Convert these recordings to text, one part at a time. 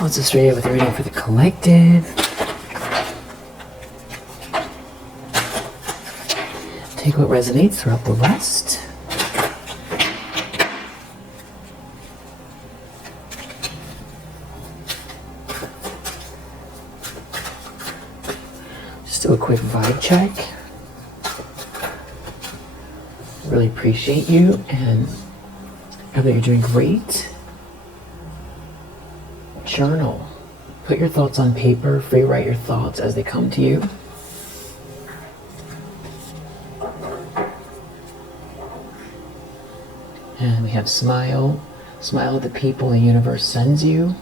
Let's go straight with a reading for the collective. Take what resonates, throw out the rest. Just do a quick vibe check. Really appreciate you and I know that you're doing great. Journal. Put your thoughts on paper, free write your thoughts as they come to you. And we have smile. Smile at the people the universe sends you.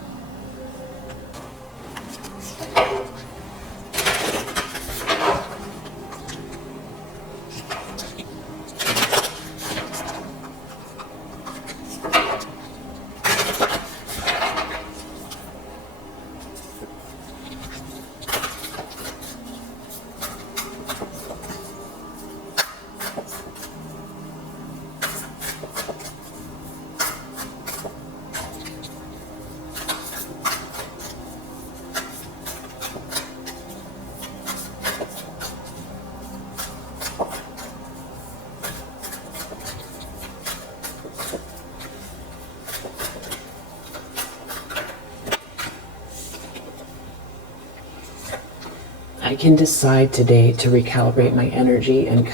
I can decide today to recalibrate my energy and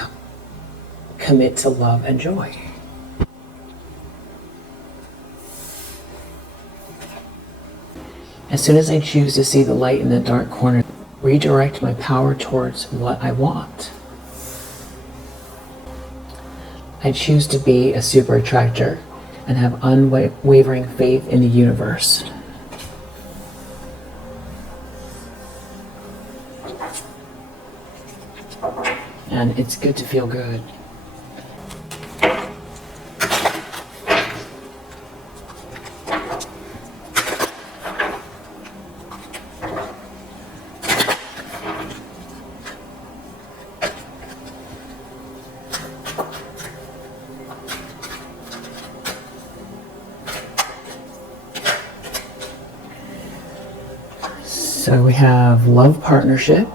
commit to love and joy. As soon as I choose to see the light in the dark corner, redirect my power towards what I want. I choose to be a super attractor and have unwavering faith in the universe. And it's good to feel good. So we have love partnership.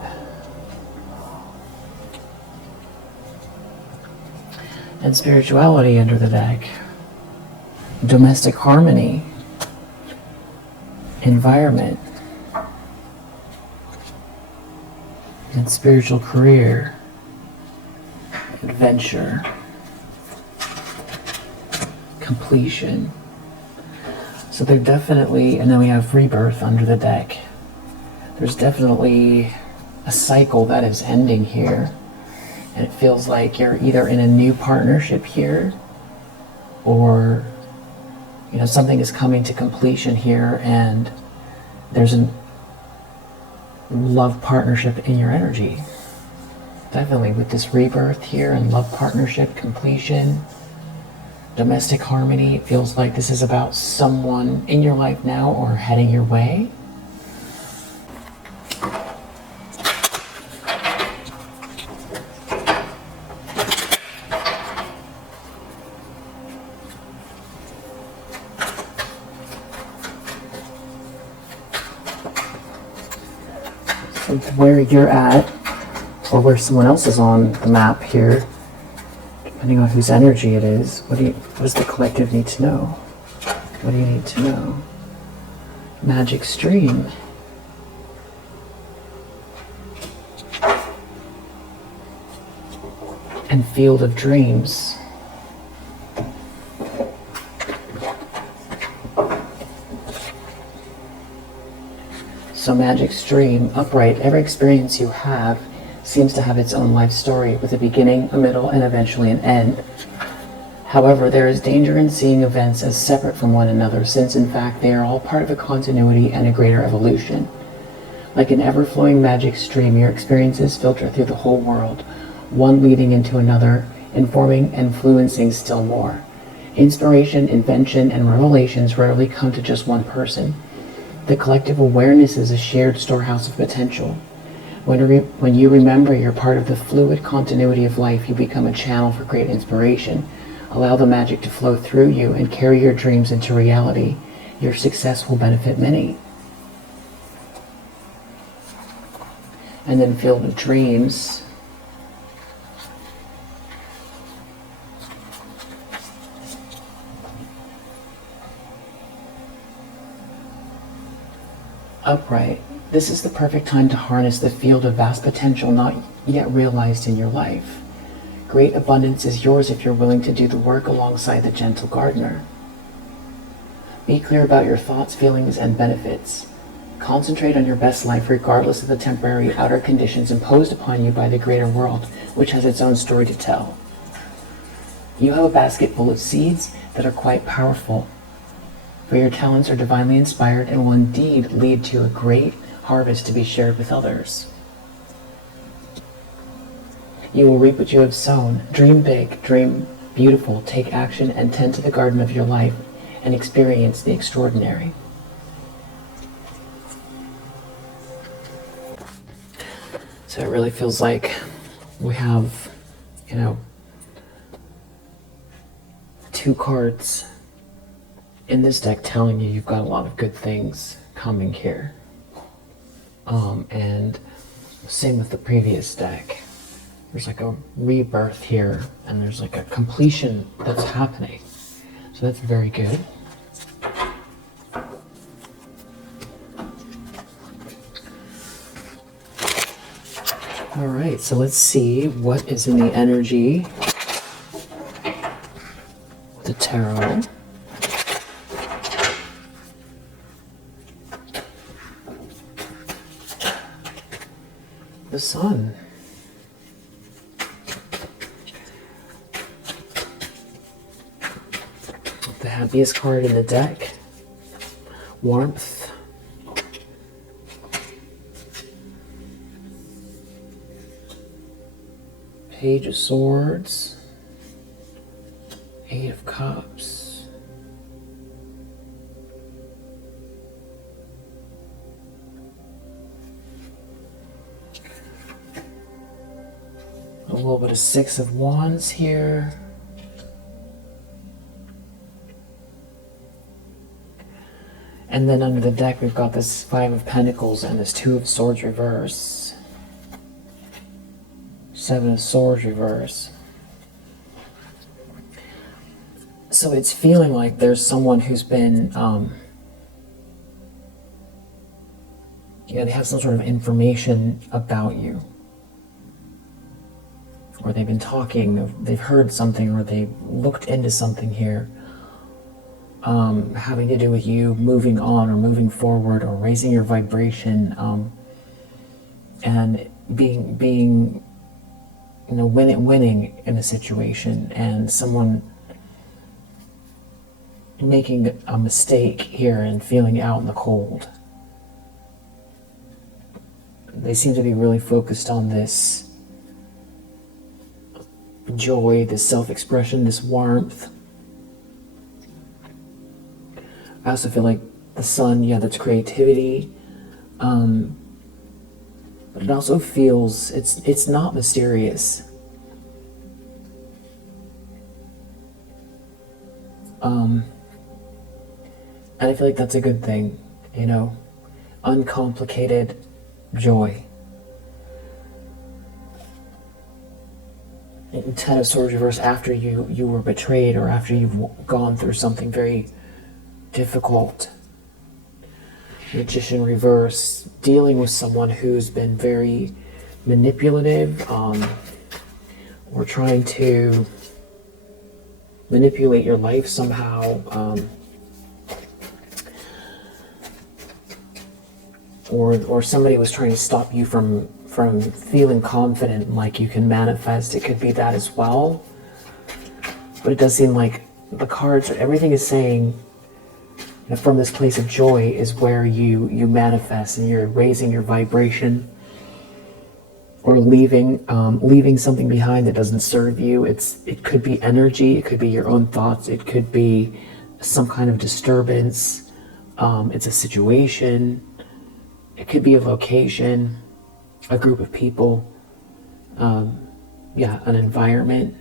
And spirituality under the deck. Domestic harmony. Environment. And spiritual career. Adventure. Completion. So they're definitely, and then we have rebirth under the deck. There's definitely a cycle that is ending here. And it feels like you're either in a new partnership here or, you know, something is coming to completion here and there's a love partnership in your energy. Definitely with this rebirth here and love partnership, completion, domestic harmony, it feels like this is about someone in your life now or heading your way. Where you're at or where someone else is on the map here, depending on whose energy it is, what does the collective need to know? What do you need to know? Magic stream. And field of dreams. So magic stream, upright, every experience you have seems to have its own life story with a beginning, a middle, and eventually an end. However, there is danger in seeing events as separate from one another, since in fact they are all part of a continuity and a greater evolution. Like an ever-flowing magic stream, your experiences filter through the whole world, one leading into another, informing and influencing still more. Inspiration, invention, and revelations rarely come to just one person. The collective awareness is a shared storehouse of potential. When you remember you're part of the fluid continuity of life, you become a channel for great inspiration. Allow the magic to flow through you and carry your dreams into reality. Your success will benefit many. And then Field of Dreams. Upright. This is the perfect time to harness the field of vast potential not yet realized in your life. Great abundance is yours if you're willing to do the work alongside the gentle gardener. Be clear about your thoughts, feelings, and benefits. Concentrate on your best life regardless of the temporary outer conditions imposed upon you by the greater world, which has its own story to tell. You have a basket full of seeds that are quite powerful, for your talents are divinely inspired and will indeed lead to a great harvest to be shared with others. You will reap what you have sown. Dream big, dream beautiful, take action, and tend to the garden of your life and experience the extraordinary. So it really feels like we have, two cards in this deck telling you you've got a lot of good things coming here. And same with the previous deck. There's like a rebirth here, and there's like a completion that's happening. So that's very good. All right, so let's see what is in the energy with the tarot. The Sun. The happiest card in the deck. Warmth. Page of Swords. Eight of Cups. A little bit of Six of Wands here. And then under the deck we've got this Five of Pentacles and this Two of Swords reverse. Seven of Swords reverse. So it's feeling like there's someone who's been, they have some sort of information about you. Or they've been talking, they've heard something, or they've looked into something here. Having to do with you moving on or moving forward or raising your vibration, and being winning in a situation, and someone making a mistake here and feeling out in the cold. They seem to be really focused on this joy, this self-expression, this warmth. I also feel like the Sun, that's creativity. But it also feels, it's not mysterious. And I feel like that's a good thing, uncomplicated joy. Ten of Swords reverse, after you were betrayed, or after you've gone through something very difficult. Magician reverse, dealing with someone who's been very manipulative, or trying to manipulate your life somehow, or somebody was trying to stop you from feeling confident, like you can manifest. It could be that as well. But it does seem like the cards, everything is saying, from this place of joy is where you manifest, and you're raising your vibration, or leaving something behind that doesn't serve you. It could be energy, it could be your own thoughts, it could be some kind of disturbance. It's a situation, it could be a location, a group of people, an environment.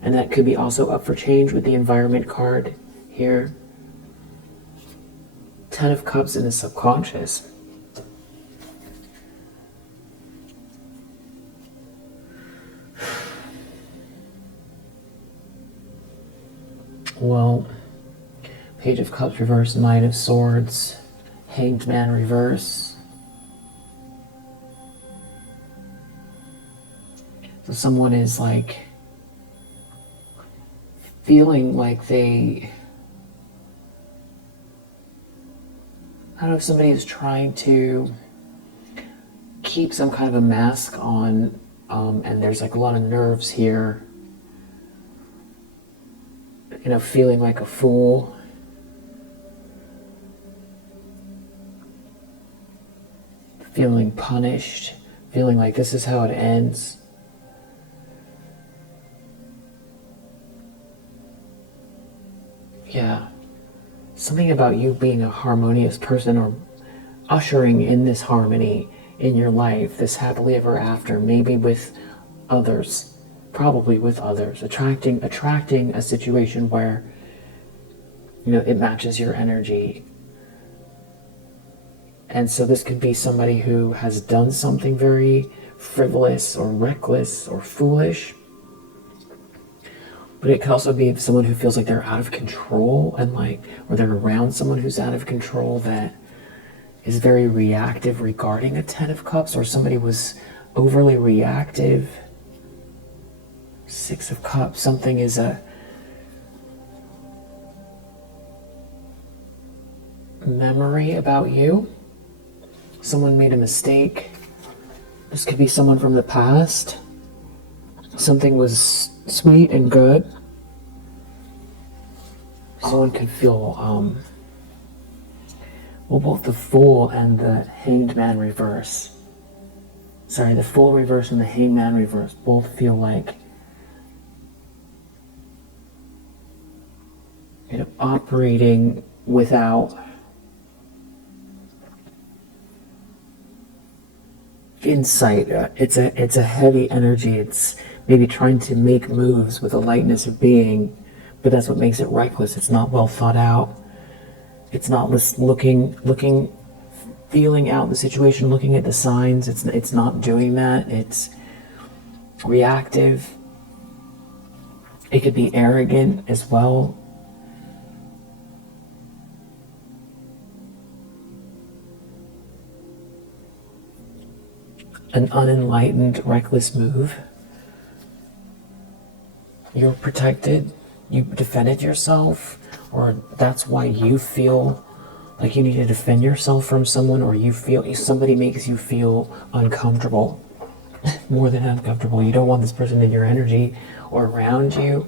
And that could be also up for change with the environment card here. Ten of Cups in the subconscious. Well, Page of Cups reverse, Knight of Swords, Hanged Man reverse. So someone is like feeling like I don't know if somebody is trying to keep some kind of a mask on, and there's like a lot of nerves here. You know, feeling like a fool. Feeling punished. Feeling like this is how it ends. Yeah. Something about you being a harmonious person or ushering in this harmony in your life, this happily ever after, maybe with others, probably with others, attracting a situation where, you know, it matches your energy. And so this could be somebody who has done something very frivolous or reckless or foolish. But it could also be someone who feels like they're out of control and or they're around someone who's out of control that is very reactive regarding a Ten of Cups, or somebody was overly reactive. Six of Cups, something is a memory about you. Someone made a mistake. This could be someone from the past. Something was sweet and good. Someone could feel, well, both the Fool and the Hanged Man reverse. Sorry, the Fool reverse and the Hanged Man reverse both feel like, you know, operating without insight. It's a heavy energy. It's maybe trying to make moves with a lightness of being, but that's what makes it reckless. It's not well thought out. It's not looking, feeling out the situation, looking at the signs. It's not doing that. It's reactive. It could be arrogant as well. An unenlightened, reckless move. You're protected. You defended yourself, or that's why you feel like you need to defend yourself from someone, or you feel somebody makes you feel uncomfortable, more than uncomfortable. You don't want this person in your energy or around you.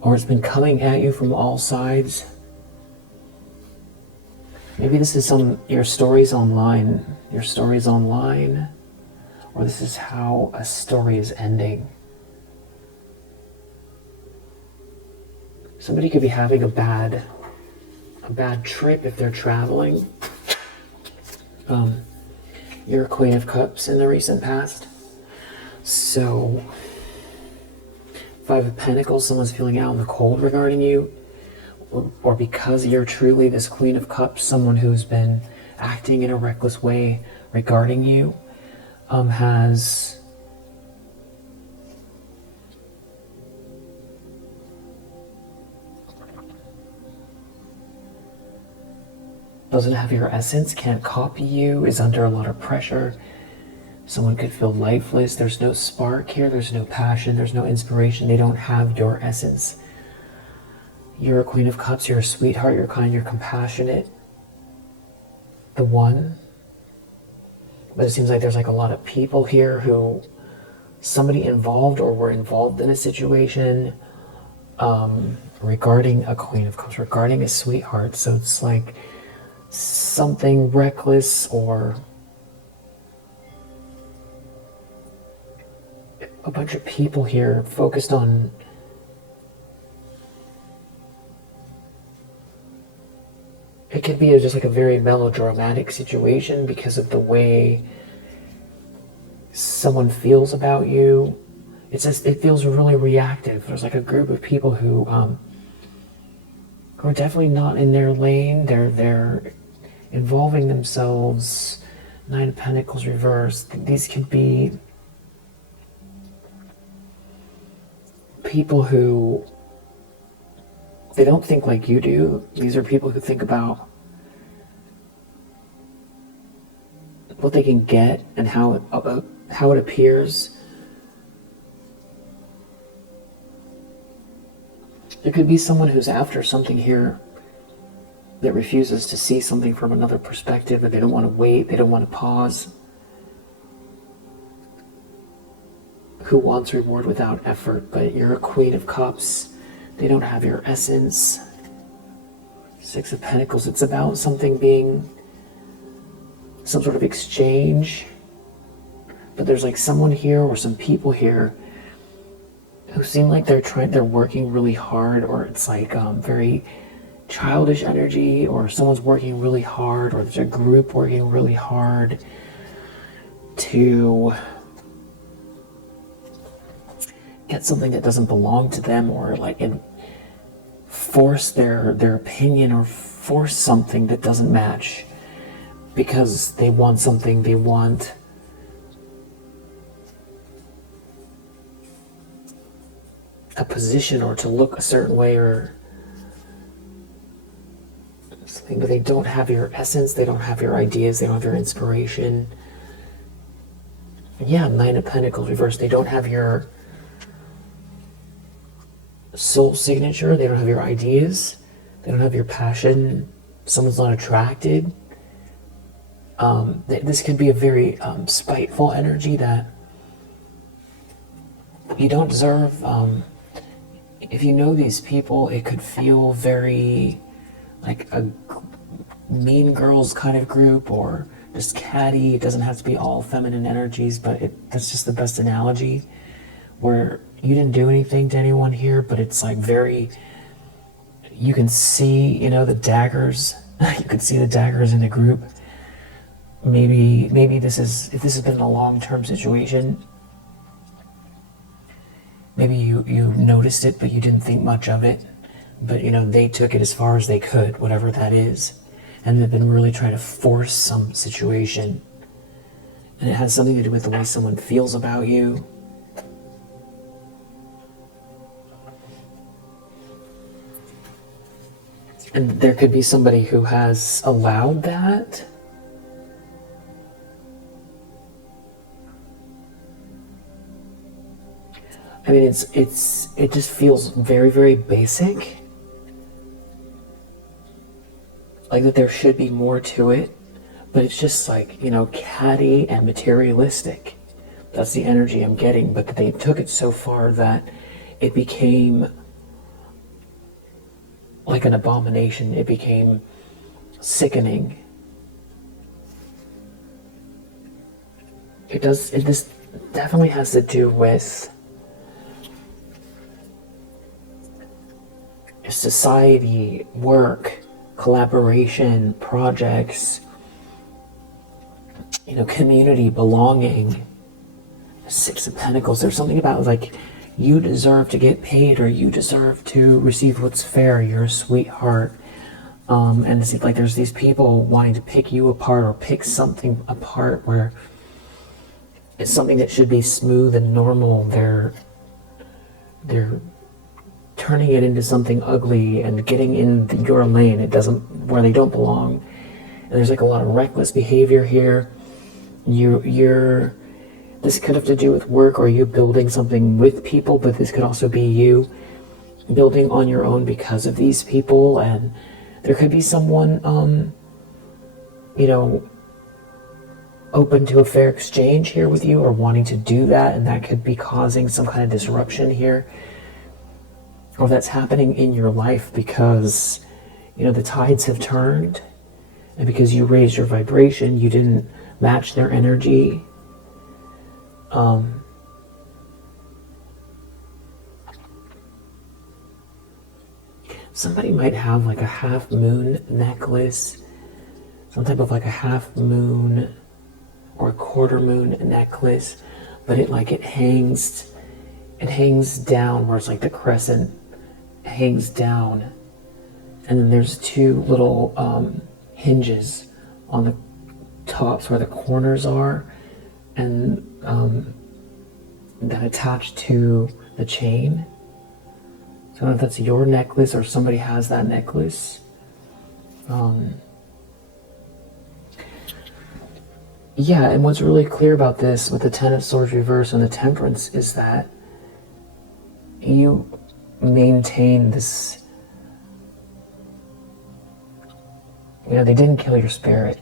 Or it's been coming at you from all sides. Maybe this is your stories online, or this is how a story is ending. Somebody could be having a bad trip if they're traveling. You're a Queen of Cups in the recent past. So, Five of Pentacles, someone's feeling out in the cold regarding you. Or because you're truly this Queen of Cups, someone who's been acting in a reckless way regarding you doesn't have your essence, can't copy you, is under a lot of pressure. Someone could feel lifeless. There's no spark here, there's no passion, there's no inspiration. They don't have your essence. You're a Queen of Cups, you're a sweetheart, you're kind, you're compassionate. The One. But it seems like there's like a lot of people here who, somebody involved or were involved in a situation regarding a Queen of Cups, regarding a sweetheart. So it's like something reckless, or a bunch of people here focused on it could be just like a very melodramatic situation because of the way someone feels about you. It feels really reactive. There's like a group of people who are definitely not in their lane. They're involving themselves. Nine of Pentacles reversed. These could be people who, they don't think like you do. These are people who think about what they can get and how it appears. There could be someone who's after something here that refuses to see something from another perspective, and they don't want to wait, they don't want to pause. Who wants reward without effort? But you're a Queen of Cups. They don't have your essence. Six of Pentacles. It's about something being some sort of exchange. But there's like someone here or some people here who seem like they're working really hard, or it's like very childish energy, or someone's working really hard, or there's a group working really hard to get something that doesn't belong to them, or like force their opinion, or force something that doesn't match because they want something, they want a position or to look a certain way or something, but they don't have your essence, they don't have your ideas, they don't have your inspiration. Yeah, Nine of Pentacles reversed. They don't have your soul signature, they don't have your ideas, they don't have your passion, someone's not attracted. This could be a very spiteful energy that you don't deserve. If you know these people, it could feel very like a mean girls kind of group, or just catty. It doesn't have to be all feminine energies, but that's just the best analogy, where you didn't do anything to anyone here, but it's like very, you can see, the daggers. You can see the daggers in the group. Maybe if this has been a long-term situation, maybe you noticed it, but you didn't think much of it. But, they took it as far as they could, whatever that is. And they've been really trying to force some situation. And it has something to do with the way someone feels about you. And there could be somebody who has allowed that. I mean, it just feels very, very basic. Like that there should be more to it, but it's just like, catty and materialistic. That's the energy I'm getting, but they took it so far that it became like an abomination. It became sickening. This definitely has to do with society, work, collaboration, projects, community, belonging. Six of Pentacles. There's something about like you deserve to get paid, or you deserve to receive what's fair. You're a sweetheart. And it's like there's these people wanting to pick you apart, or pick something apart where it's something that should be smooth and normal. They're turning it into something ugly and getting in your lane. Where they don't belong. And there's like a lot of reckless behavior here. This could have to do with work, or you building something with people, but this could also be you building on your own because of these people. And there could be someone, open to a fair exchange here with you, or wanting to do that, and that could be causing some kind of disruption here. Or that's happening in your life because, the tides have turned, and because you raised your vibration, you didn't match their energy. Somebody might have like a half moon necklace, some type of like a half moon or a quarter moon necklace, but it hangs down, where it's like the crescent hangs down, and then there's two little hinges on the tops where the corners are, and that attach to the chain. I don't know if that's your necklace or somebody has that necklace. Yeah, and what's really clear about this with the Ten of Swords reverse and the Temperance is that you maintain this, they didn't kill your spirit,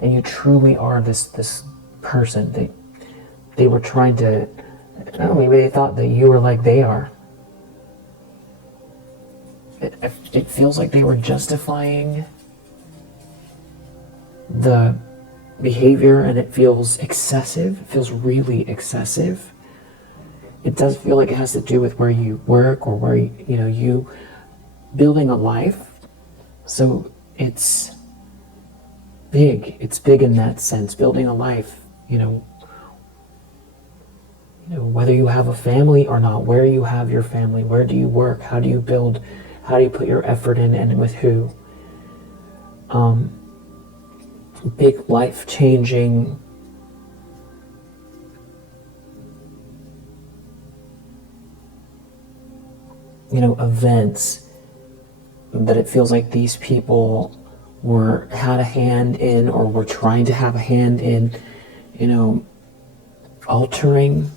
and you truly are this person. They were trying to, I don't know, maybe they thought that you were like they are. It feels like they were justifying the behavior, and it feels excessive. It feels really excessive. It does feel like it has to do with where you work or where you building a life. So it's big. It's big in that sense. Building a life, whether you have a family or not, where you have your family, where do you work, how do you build, how do you put your effort in, and with who. Big life-changing events that it feels like these people had a hand in, or were trying to have a hand in, altering.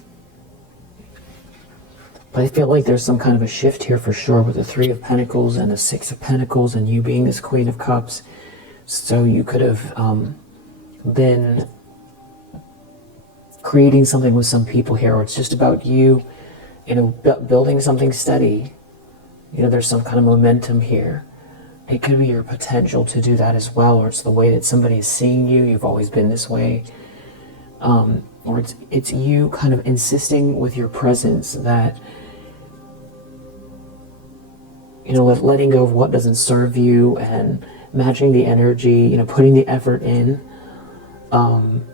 But I feel like there's some kind of a shift here for sure with the Three of Pentacles and the Six of Pentacles and you being this Queen of Cups. So you could have been creating something with some people here, or it's just about you, building something steady. There's some kind of momentum here. It could be your potential to do that as well, or it's the way that somebody's seeing you. You've always been this way. Or it's you kind of insisting with your presence that, letting go of what doesn't serve you and matching the energy, putting the effort in, and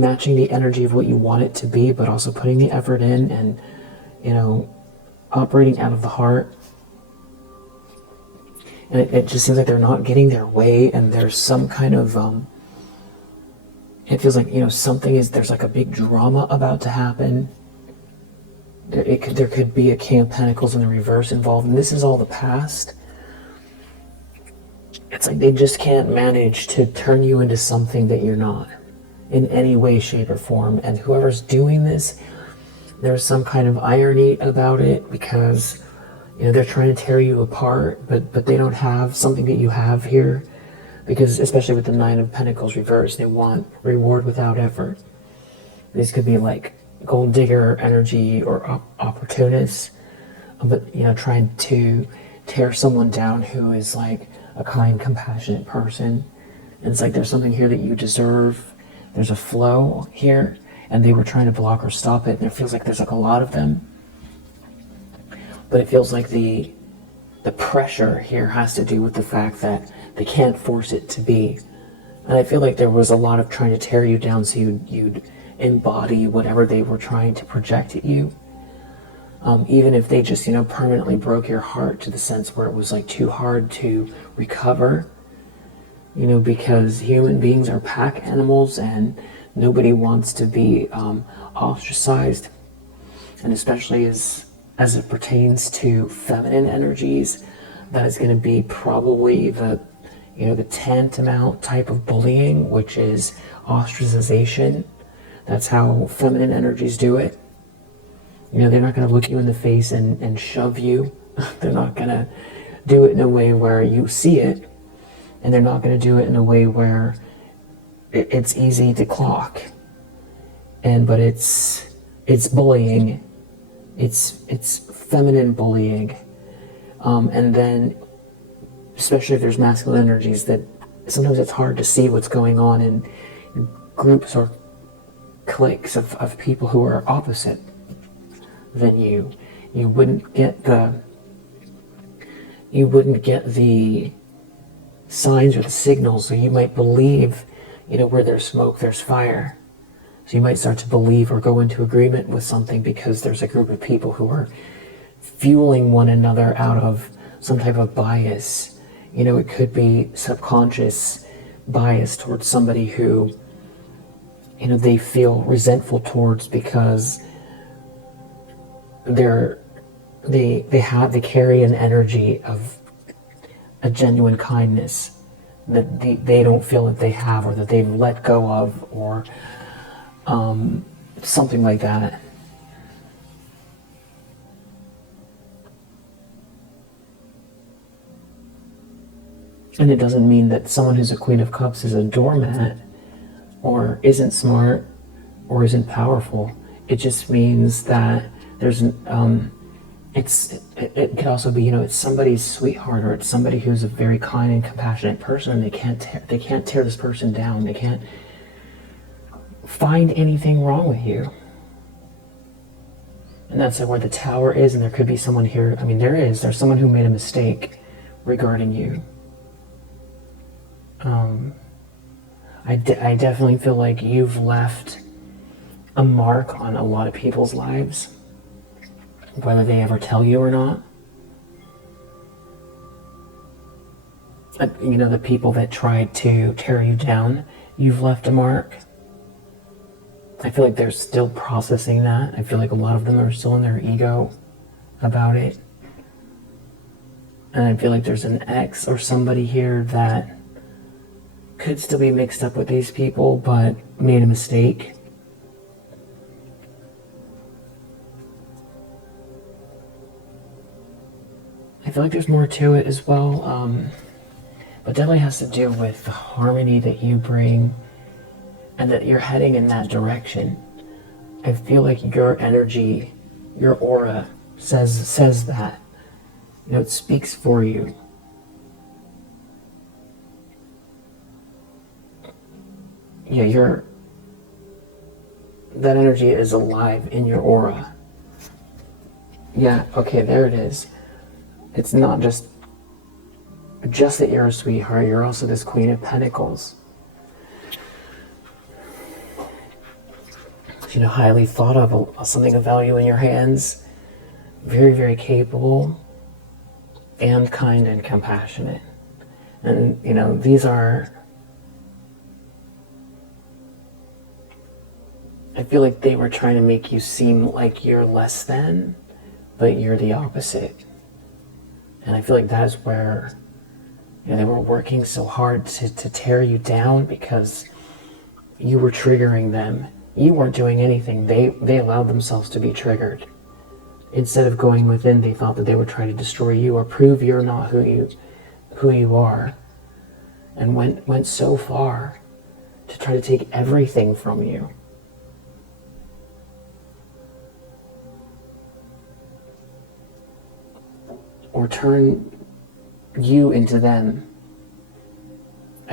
matching the energy of what you want it to be, but also putting the effort in and, operating out of the heart. And it just seems like they're not getting their way, and there's some kind of, it feels like, there's like a big drama about to happen. There could be a King of Pentacles in the reverse involved, and this is all the past. It's like they just can't manage to turn you into something that you're not in any way, shape, or form. And whoever's doing this, there's some kind of irony about it, because they're trying to tear you apart, but they don't have something that you have here, because especially with the Nine of Pentacles reversed, they want reward without effort. These could be like gold digger energy or opportunists, but trying to tear someone down who is like a kind, compassionate person. And it's like there's something here that you deserve. There's a flow here, and they were trying to block or stop it. And it feels like there's like a lot of them. But it feels like the pressure here has to do with the fact that they can't force it to be. And I feel like there was a lot of trying to tear you down so you'd embody whatever they were trying to project at you. Even if they just, permanently broke your heart to the sense where it was like too hard to recover, because human beings are pack animals and nobody wants to be ostracized. And especially as it pertains to feminine energies, that is going to be probably the tantamount type of bullying, which is ostracization. That's how feminine energies do it. They're not going to look you in the face and shove you. They're not going to do it in a way where you see it, and they're not going to do it in a way where it's easy to clock. But it's bullying. It's feminine bullying. And then, especially if there's masculine energies, that sometimes it's hard to see what's going on in groups or cliques of people who are opposite than you. You wouldn't get the signs or the signals, so you might believe, where there's smoke, there's fire. So you might start to believe or go into agreement with something because there's a group of people who are fueling one another out of some type of bias. It could be subconscious bias towards somebody who, they feel resentful towards because they're they carry an energy of a genuine kindness that they don't feel that they have, or that they've let go of, or something like that. And it doesn't mean that someone who's a Queen of Cups is a doormat, or isn't smart, or isn't powerful. It just means that there's it could also be, it's somebody's sweetheart, or it's somebody who's a very kind and compassionate person, and they can't tear this person down. They can't find anything wrong with you. And that's where the Tower is. And there could be someone here. I mean, there's someone who made a mistake regarding you. I definitely feel like you've left a mark on a lot of people's lives, whether they ever tell you or not. The people that tried to tear you down, you've left a mark. I feel like they're still processing that. I feel like a lot of them are still in their ego about it. And I feel like there's an ex or somebody here that could still be mixed up with these people, but made a mistake. I feel like there's more to it as well, but definitely has to do with the harmony that you bring, and that you're heading in that direction. I feel like your energy, your aura says that. It speaks for you. Yeah, that energy is alive in your aura. Yeah, okay, there it is. It's not just that you're a sweetheart, you're also this Queen of Pentacles. Highly thought of, something of value in your hands, very, very capable, and kind and compassionate. And, these are, I feel like they were trying to make you seem like you're less than, but you're the opposite. And I feel like that's where, they were working so hard to tear you down, because you were triggering them. You weren't doing anything. They allowed themselves to be triggered. Instead of going within, they thought that they would try to destroy you or prove you're not who you are. And went so far to try to take everything from you. Or turn you into them.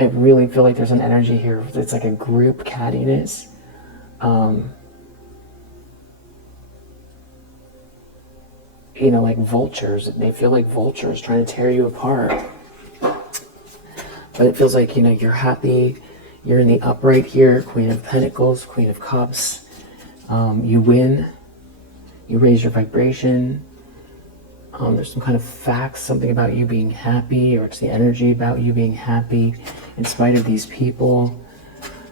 I really feel like there's an energy here. It's like a group cattiness. Like vultures. They feel like vultures trying to tear you apart. But it feels like, you're happy. You're in the upright here. Queen of Pentacles, Queen of Cups. You win. You raise your vibration. There's some kind of facts, something about you being happy, or it's the energy about you being happy in spite of these people.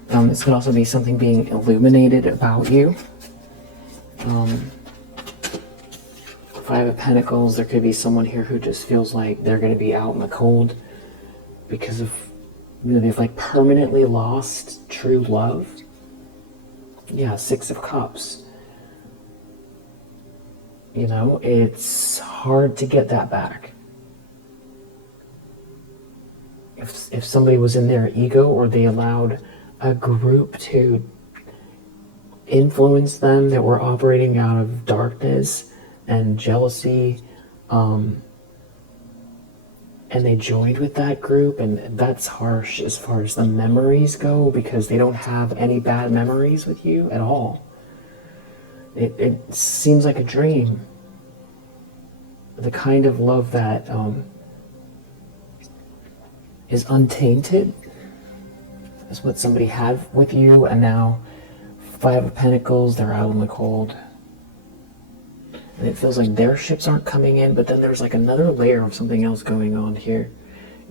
This could also be something being illuminated about you. Five of Pentacles, there could be someone here who just feels like they're going to be out in the cold because of, they've like permanently lost true love. Yeah, Six of Cups. It's hard to get that back. If somebody was in their ego, or they allowed a group to influence them that were operating out of darkness and jealousy, and they joined with that group, and that's harsh as far as the memories go, because they don't have any bad memories with you at all. It seems like a dream. The kind of love that is untainted is what somebody had with you, and now Five of Pentacles, they're out in the cold. And it feels like their ships aren't coming in, but then there's like another layer of something else going on here.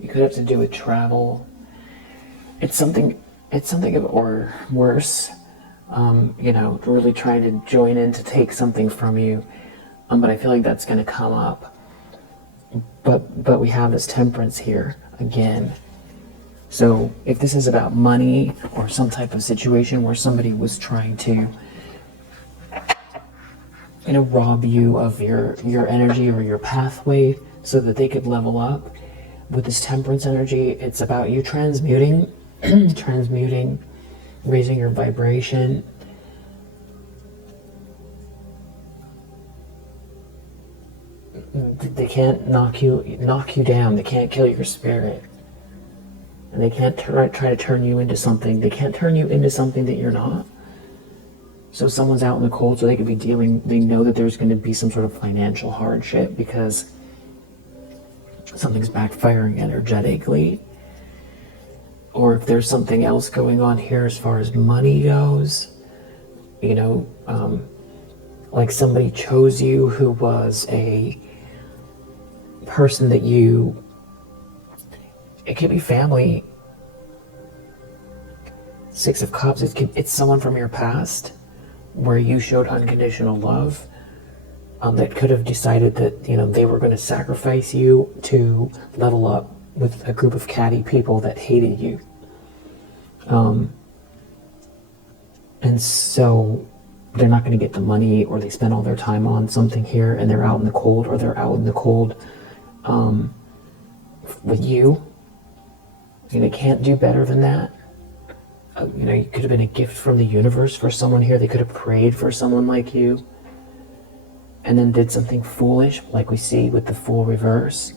You could have to do with travel. It's something or worse, really trying to join in to take something from you. but I feel like that's going to come up. But we have this temperance here again. So if this is about money or some type of situation where somebody was trying to, rob you of your energy or your pathway so that they could level up, with this temperance energy, it's about you transmuting, raising your vibration. They can't knock you down. They can't kill your spirit. And they can't try to turn you into something. They can't turn you into something that you're not. So if someone's out in the cold, so they could be they know that there's going to be some sort of financial hardship because something's backfiring energetically. Or if there's something else going on here as far as money goes, like somebody chose you who was a person that it could be family. Six of Cups, it's someone from your past where you showed unconditional love, that could have decided that, they were going to sacrifice you to level up with a group of catty people that hated you. And so they're not going to get the money, or they spend all their time on something here and they're out in the cold, or they're out in the cold with you. They can't do better than that. You could have been a gift from the universe for someone here. They could have prayed for someone like you and then did something foolish, like we see with the Fool reverse.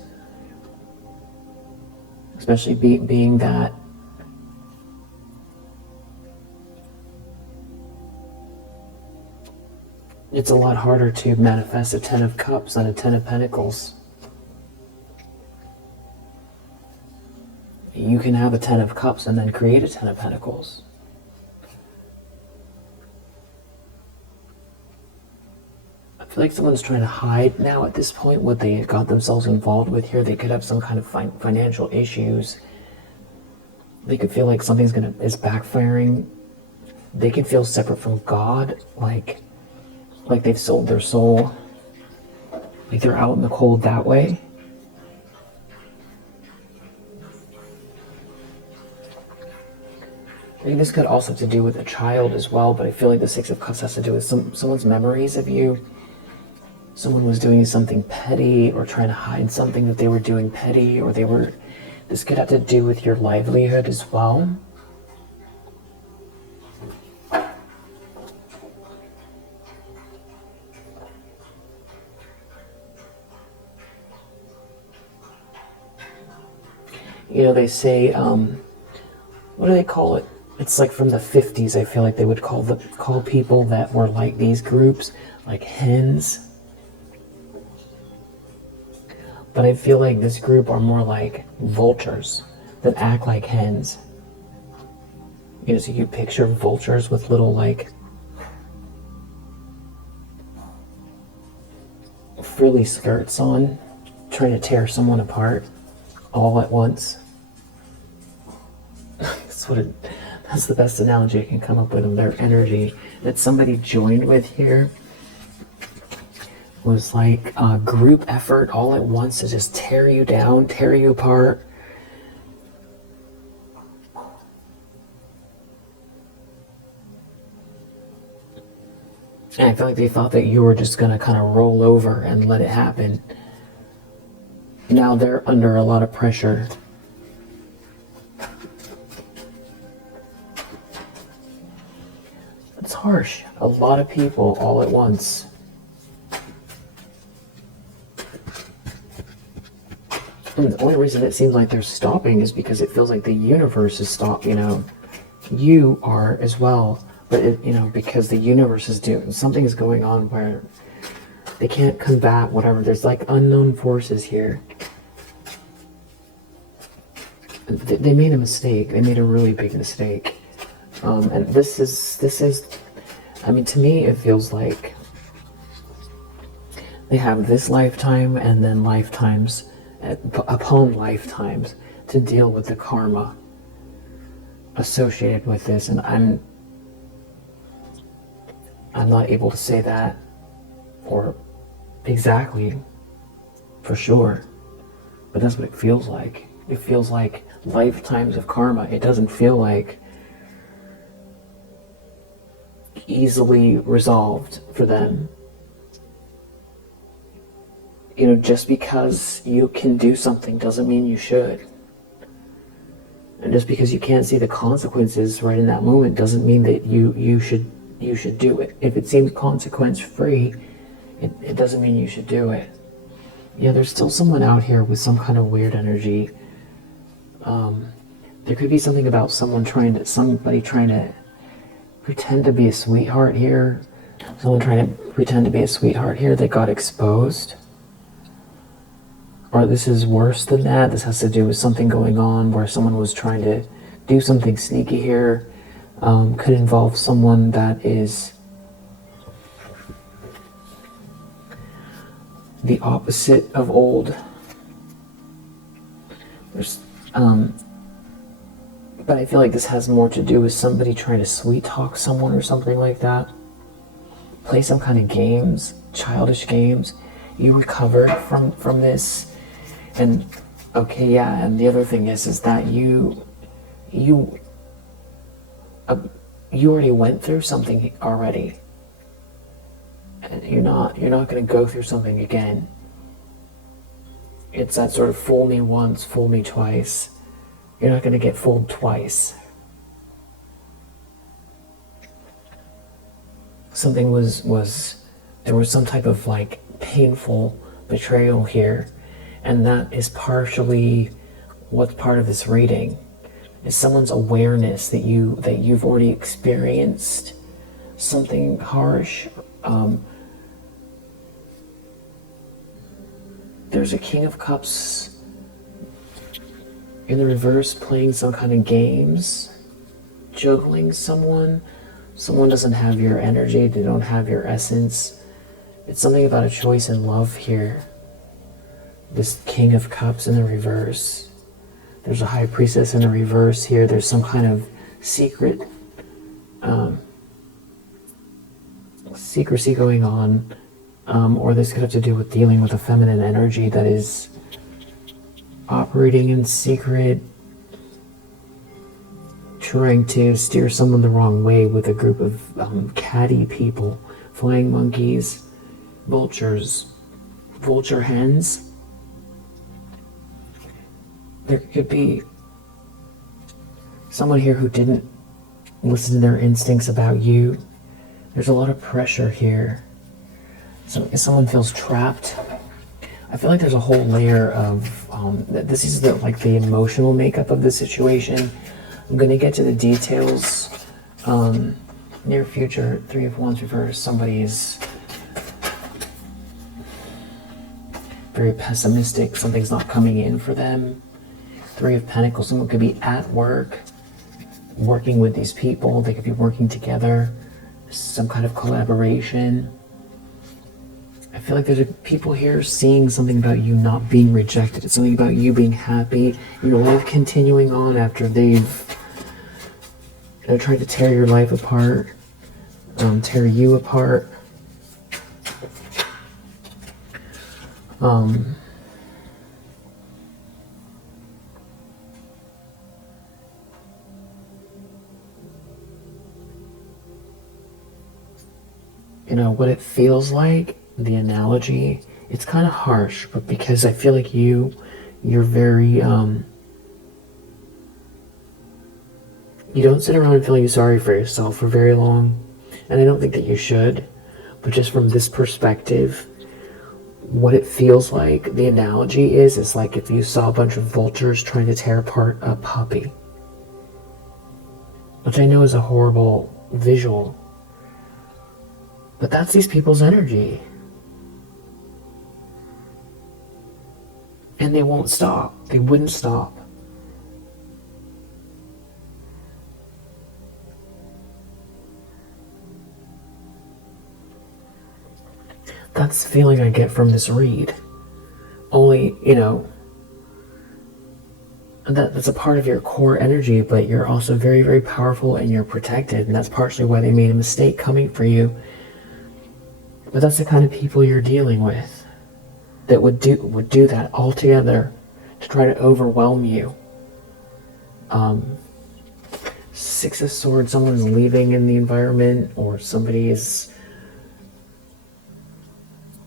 Especially being that it's a lot harder to manifest a 10 of Cups than a 10 of Pentacles. You can have a 10 of Cups and then create a 10 of Pentacles. I feel like someone's trying to hide now at this point what they got themselves involved with here. They could have some kind of financial issues. They could feel like something's is backfiring. They could feel separate from God, like they've sold their soul. Like they're out in the cold that way. I mean, this could also have to do with a child as well, but I feel like the Six of Cups has to do with someone's memories of you. Someone was doing something petty or trying to hide something that they were doing petty, or this could have to do with your livelihood as well. They say, what do they call it? It's like from the 50s, I feel like they would call people that were like these groups, like hens. But I feel like this group are more like vultures that act like hens. So you picture vultures with little frilly skirts on, trying to tear someone apart all at once. That's the best analogy I can come up with of their energy that somebody joined with here. Was like a group effort all at once to just tear you down, tear you apart. And I feel like they thought that you were just going to kind of roll over and let it happen. Now they're under a lot of pressure. It's harsh. A lot of people all at once. And the only reason it seems like they're stopping is because it feels like the universe is stopping. You are as well, but because the universe is doing something is going on where they can't combat whatever. There's like unknown forces here. They made a mistake. They made a really big mistake. And this is, I mean, to me, it feels like they have this lifetime and then lifetimes upon lifetimes to deal with the karma associated with this. And I'm not able to say that or Exactly. For sure. But that's what it feels like. It feels like lifetimes of karma. It doesn't feel like easily resolved for them. You know, just because you can do something doesn't mean you should. And just because you can't see the consequences right in that moment doesn't mean that you should do it. If it seems consequence free, it doesn't mean you should do it. Yeah, there's still someone out here with some kind of weird energy. There could be something about somebody trying to pretend to be a sweetheart here. Someone trying to pretend to be a sweetheart here that got exposed. Or this is worse than that. This has to do with something going on where someone was trying to do something sneaky here. Could involve someone that is the opposite of old. But I feel like this has more to do with somebody trying to sweet talk someone or something like that. Play some kind of games, childish games. You recovered from this. And okay, yeah, and the other thing is that you already went through something already. And you're not going to go through something again. It's that sort of fool me once, fool me twice. You're not going to get fooled twice. Something there was some type of like painful betrayal here. And that is partially what's part of this reading, is someone's awareness that you've already experienced something harsh. There's a King of Cups in the reverse playing some kind of games, juggling someone. Someone doesn't have your energy, they don't have your essence. It's something about a choice in love here. This King of Cups in the reverse. There's a High Priestess in the reverse here. There's some kind of secrecy going on. Or this could have to do with dealing with a feminine energy that is operating in secret, trying to steer someone the wrong way with a group of catty people, flying monkeys, vultures, vulture hens. There could be someone here who didn't listen to their instincts about you. There's a lot of pressure here. So if someone feels trapped, I feel like there's a whole layer of, this is the emotional makeup of the situation. I'm going to get to the details. Near future, 3 of Wands reverse, somebody is very pessimistic. Something's not coming in for them. 3 of Pentacles, someone could be at work, working with these people. They could be working together, some kind of collaboration. I feel like there's people here seeing something about you not being rejected. It's something about you being happy, your life continuing on after they've tried to tear your life apart, tear you apart. What it feels like, the analogy, it's kind of harsh, but because I feel like you're very, you don't sit around feeling sorry for yourself for very long, and I don't think that you should, but just from this perspective, what it feels like, the analogy is like if you saw a bunch of vultures trying to tear apart a puppy, which I know is a horrible visual, but that's these people's energy. And they won't stop. They wouldn't stop. That's the feeling I get from this read. Only, that's a part of your core energy, but you're also very, very powerful and you're protected. And that's partially why they made a mistake coming for you. But that's the kind of people you're dealing with that would do that altogether to try to overwhelm you. Six of Swords, someone's leaving in the environment, or somebody is...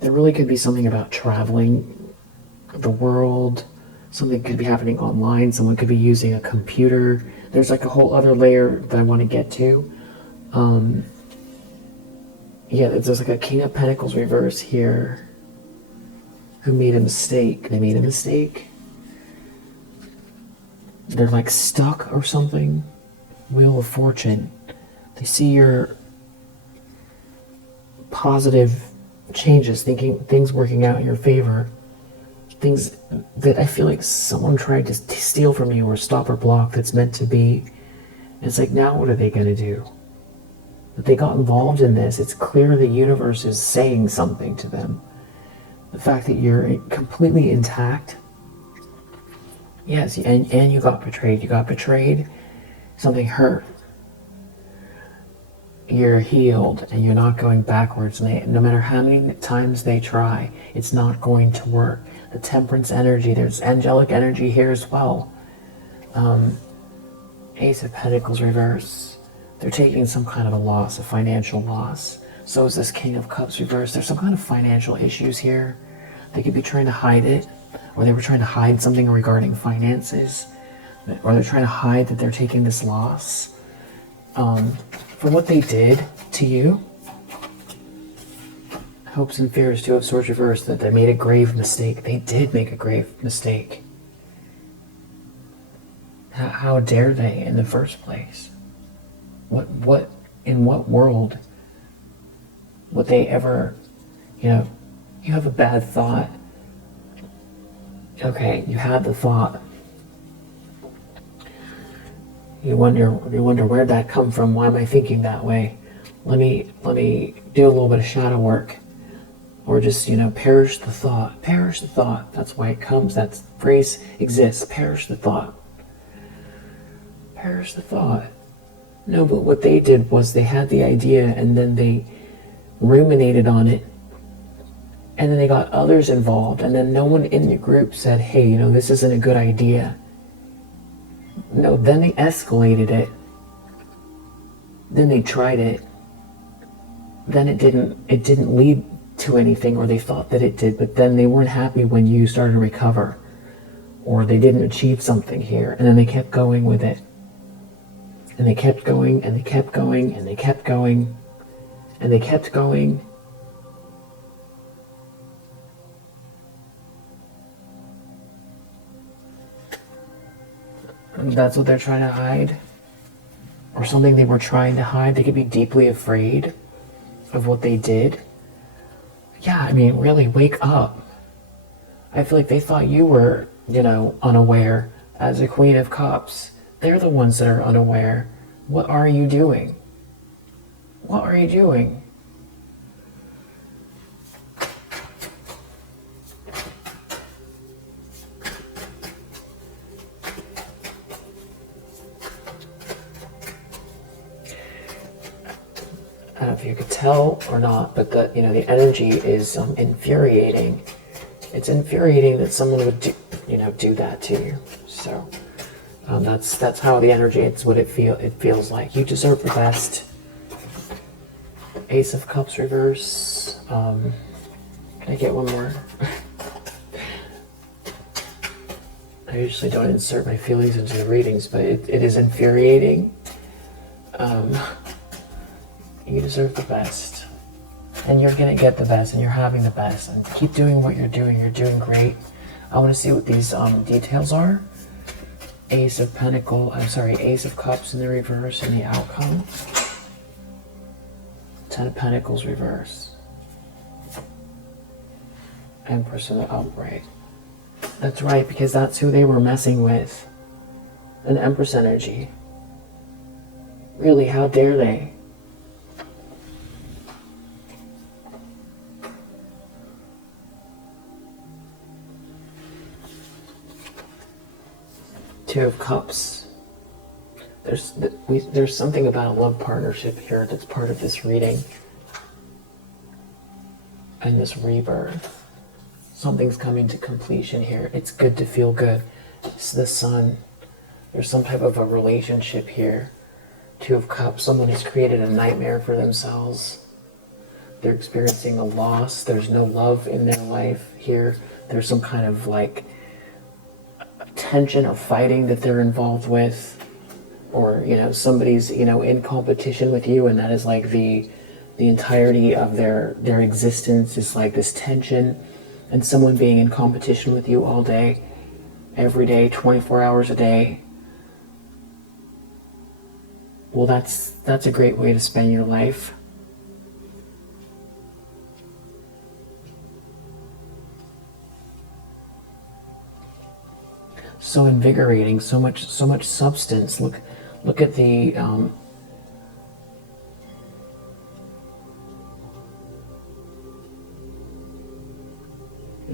There really could be something about traveling the world. Something could be happening online. Someone could be using a computer. There's like a whole other layer that I want to get to. Yeah, there's like a King of Pentacles reverse here who made a mistake. They made a mistake. They're like stuck or something. Wheel of Fortune. They see your positive changes, thinking things working out in your favor. Things that I feel like someone tried to steal from you or stop or block that's meant to be. And it's like, now what are they going to do? That they got involved in this. It's clear the universe is saying something to them. The fact that you're completely intact. Yes, and you got betrayed. You got betrayed. Something hurt. You're healed and you're not going backwards. And no matter how many times they try, it's not going to work. The Temperance energy, there's angelic energy here as well. Ace of Pentacles reverse. They're taking some kind of a loss, a financial loss. So is this King of Cups reverse. There's some kind of financial issues here. They could be trying to hide it, or they were trying to hide something regarding finances, or they're trying to hide that they're taking this loss. For what they did to you. Hopes and fears, Two of Swords reversed, that they made a grave mistake. They did make a grave mistake. How dare they in the first place? What in what world would they ever, you have a bad thought. Okay, you had the thought. You wonder where'd that come from? Why am I thinking that way? Let me do a little bit of shadow work. Or just, perish the thought. Perish the thought. That's why it comes. That phrase exists. Perish the thought. Perish the thought. No, but what they did was they had the idea and then they ruminated on it. And then they got others involved. And then no one in the group said, hey, this isn't a good idea. No, then they escalated it. Then they tried it. Then it didn't lead to anything, or they thought that it did, but then they weren't happy when you started to recover, or they didn't achieve something here, and then they kept going with it. And they kept going, and they kept going, and they kept going, and they kept going. And that's what they're trying to hide. Or something they were trying to hide. They could be deeply afraid of what they did. Yeah, really, wake up. I feel like they thought you were, unaware as a Queen of Cups. They're the ones that are unaware. What are you doing? What are you doing? I don't know if you could tell or not, but the energy is infuriating. It's infuriating that someone would do that to you. So that's how the energy. It's what it feels like. You deserve the best. Ace of Cups reverse. Can I get one more? I usually don't insert my feelings into the readings, but it is infuriating. You deserve the best. And you're going to get the best, and you're having the best. And keep doing what you're doing. You're doing great. I want to see what these details are. Ace of Cups in the reverse and the outcome. 10 of Pentacles reverse. Empress in the upright. That's right, because that's who they were messing with. An Empress energy. Really, how dare they? Two of Cups. There's something about a love partnership here that's part of this reading. and this rebirth. Something's coming to completion here. It's good to feel good. It's the Sun. There's some type of a relationship here. Two of Cups. Someone has created a nightmare for themselves. They're experiencing a loss. There's no love in their life here. There's some kind of like tension or fighting that they're involved with. Or, you know, somebody's, you know, in competition with you, and that is like the entirety of their existence is like this tension, and someone being in competition with you all day, every day, 24 hours a day. Well, that's a great way to spend your life. So invigorating, so much substance. Look at the you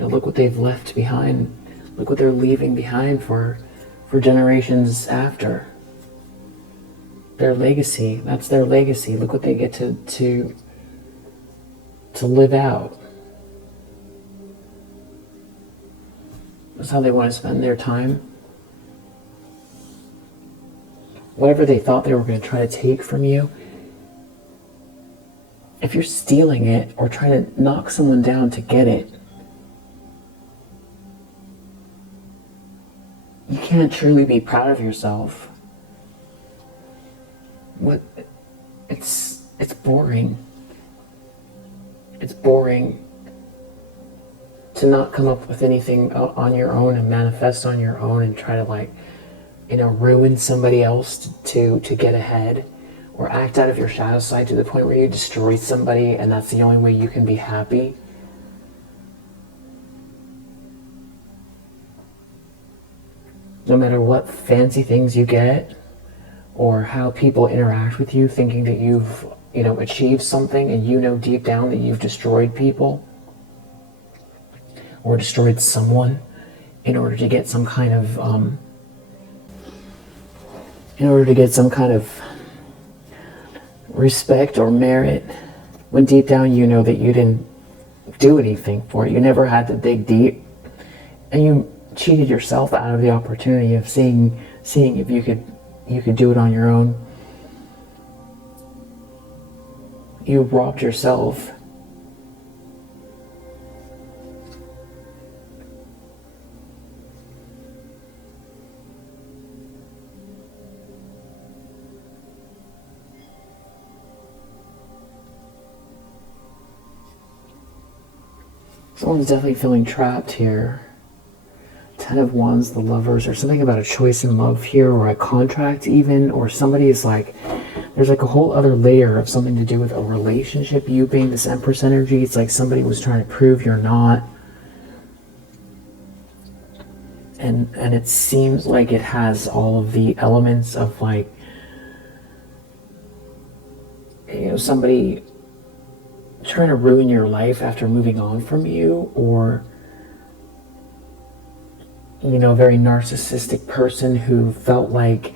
know, look what they've left behind. Look what they're leaving behind for generations after. Their legacy. That's their legacy. Look what they get to live out. That's how they want to spend their time. Whatever they thought they were going to try to take from you, if you're stealing it or trying to knock someone down to get it, you can't truly be proud of yourself. It's boring. It's boring to not come up with anything on your own and manifest on your own and try to, like, you know, ruin somebody else to get ahead, or act out of your shadow side to the point where you destroy somebody and that's the only way you can be happy. No matter what fancy things you get or how people interact with you, thinking that you've, you know, achieved something, and you know deep down that you've destroyed people or destroyed someone in order to get some kind of respect or merit, when deep down you know that you didn't do anything for it. You never had to dig deep, and you cheated yourself out of the opportunity of seeing if you could do it on your own. You robbed yourself. Someone's definitely feeling trapped here. 10 of Wands, the Lovers, or something about a choice in love here, or a contract even, or somebody is like, there's like a whole other layer of something to do with a relationship, you being this Empress energy. It's like somebody was trying to prove you're not. And it seems like it has all of the elements of, like, you know, somebody trying to ruin your life after moving on from you, or, you know, a very narcissistic person who felt like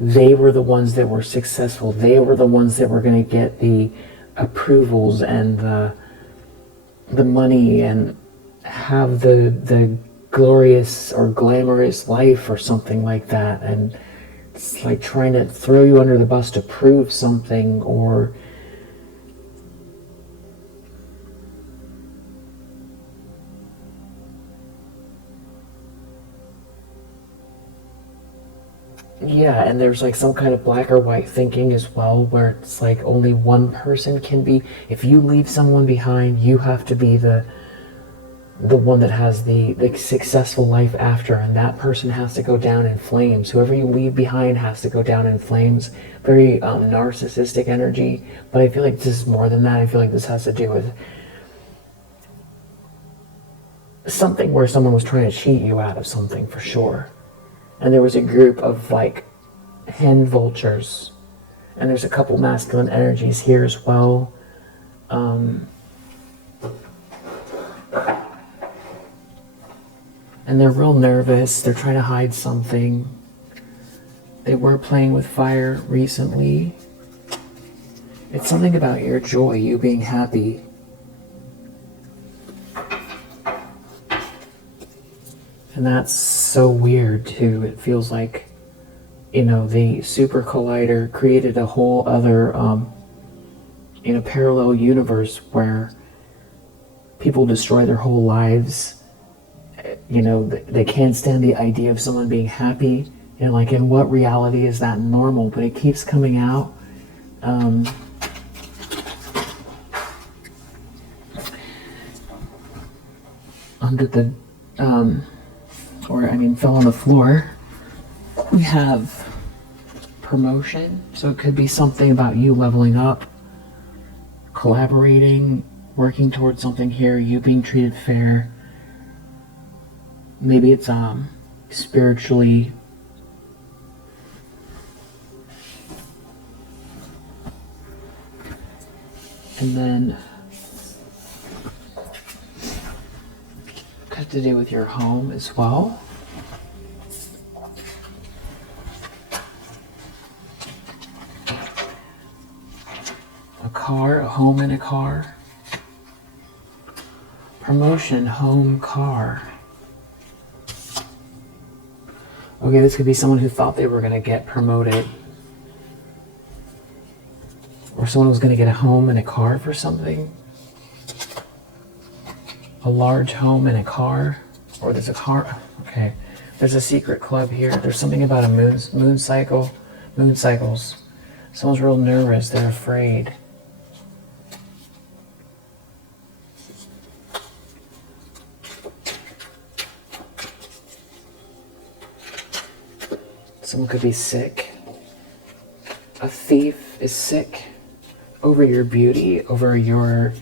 they were the ones that were successful. They were the ones that were going to get the approvals and the money and have the glorious or glamorous life or something like that. And it's like trying to throw you under the bus to prove something, or yeah, and there's like some kind of black or white thinking as well, where it's like only one person can be, if you leave someone behind, you have to be the one that has the successful life after, and that person has to go down in flames. Whoever you leave behind has to go down in flames. Very narcissistic energy, but I feel like this is more than that. I feel like this has to do with something where someone was trying to cheat you out of something for sure. And there was a group of like hen vultures, and there's a couple masculine energies here as well. And they're real nervous. They're trying to hide something. They were playing with fire recently. It's something about your joy, you being happy. And that's so weird too. It feels like, you know, the super collider created a whole other, parallel universe where people destroy their whole lives. You know, they can't stand the idea of someone being happy. And like, in what reality is that normal? But it keeps coming out. Under the, fell on the floor. We have promotion. So it could be something about you leveling up, collaborating, working towards something here, you being treated fair. Maybe it's spiritually. And then got to do with your home as well. A car, a home and a car. Promotion, home, car. Okay, this could be someone who thought they were going to get promoted. Or someone was going to get a home and a car for something. A large home and a car. Or there's a car. Okay. There's a secret club here. There's something about a moon cycle. Moon cycles. Someone's real nervous. They're afraid. Someone could be sick. A thief is sick over your beauty, over your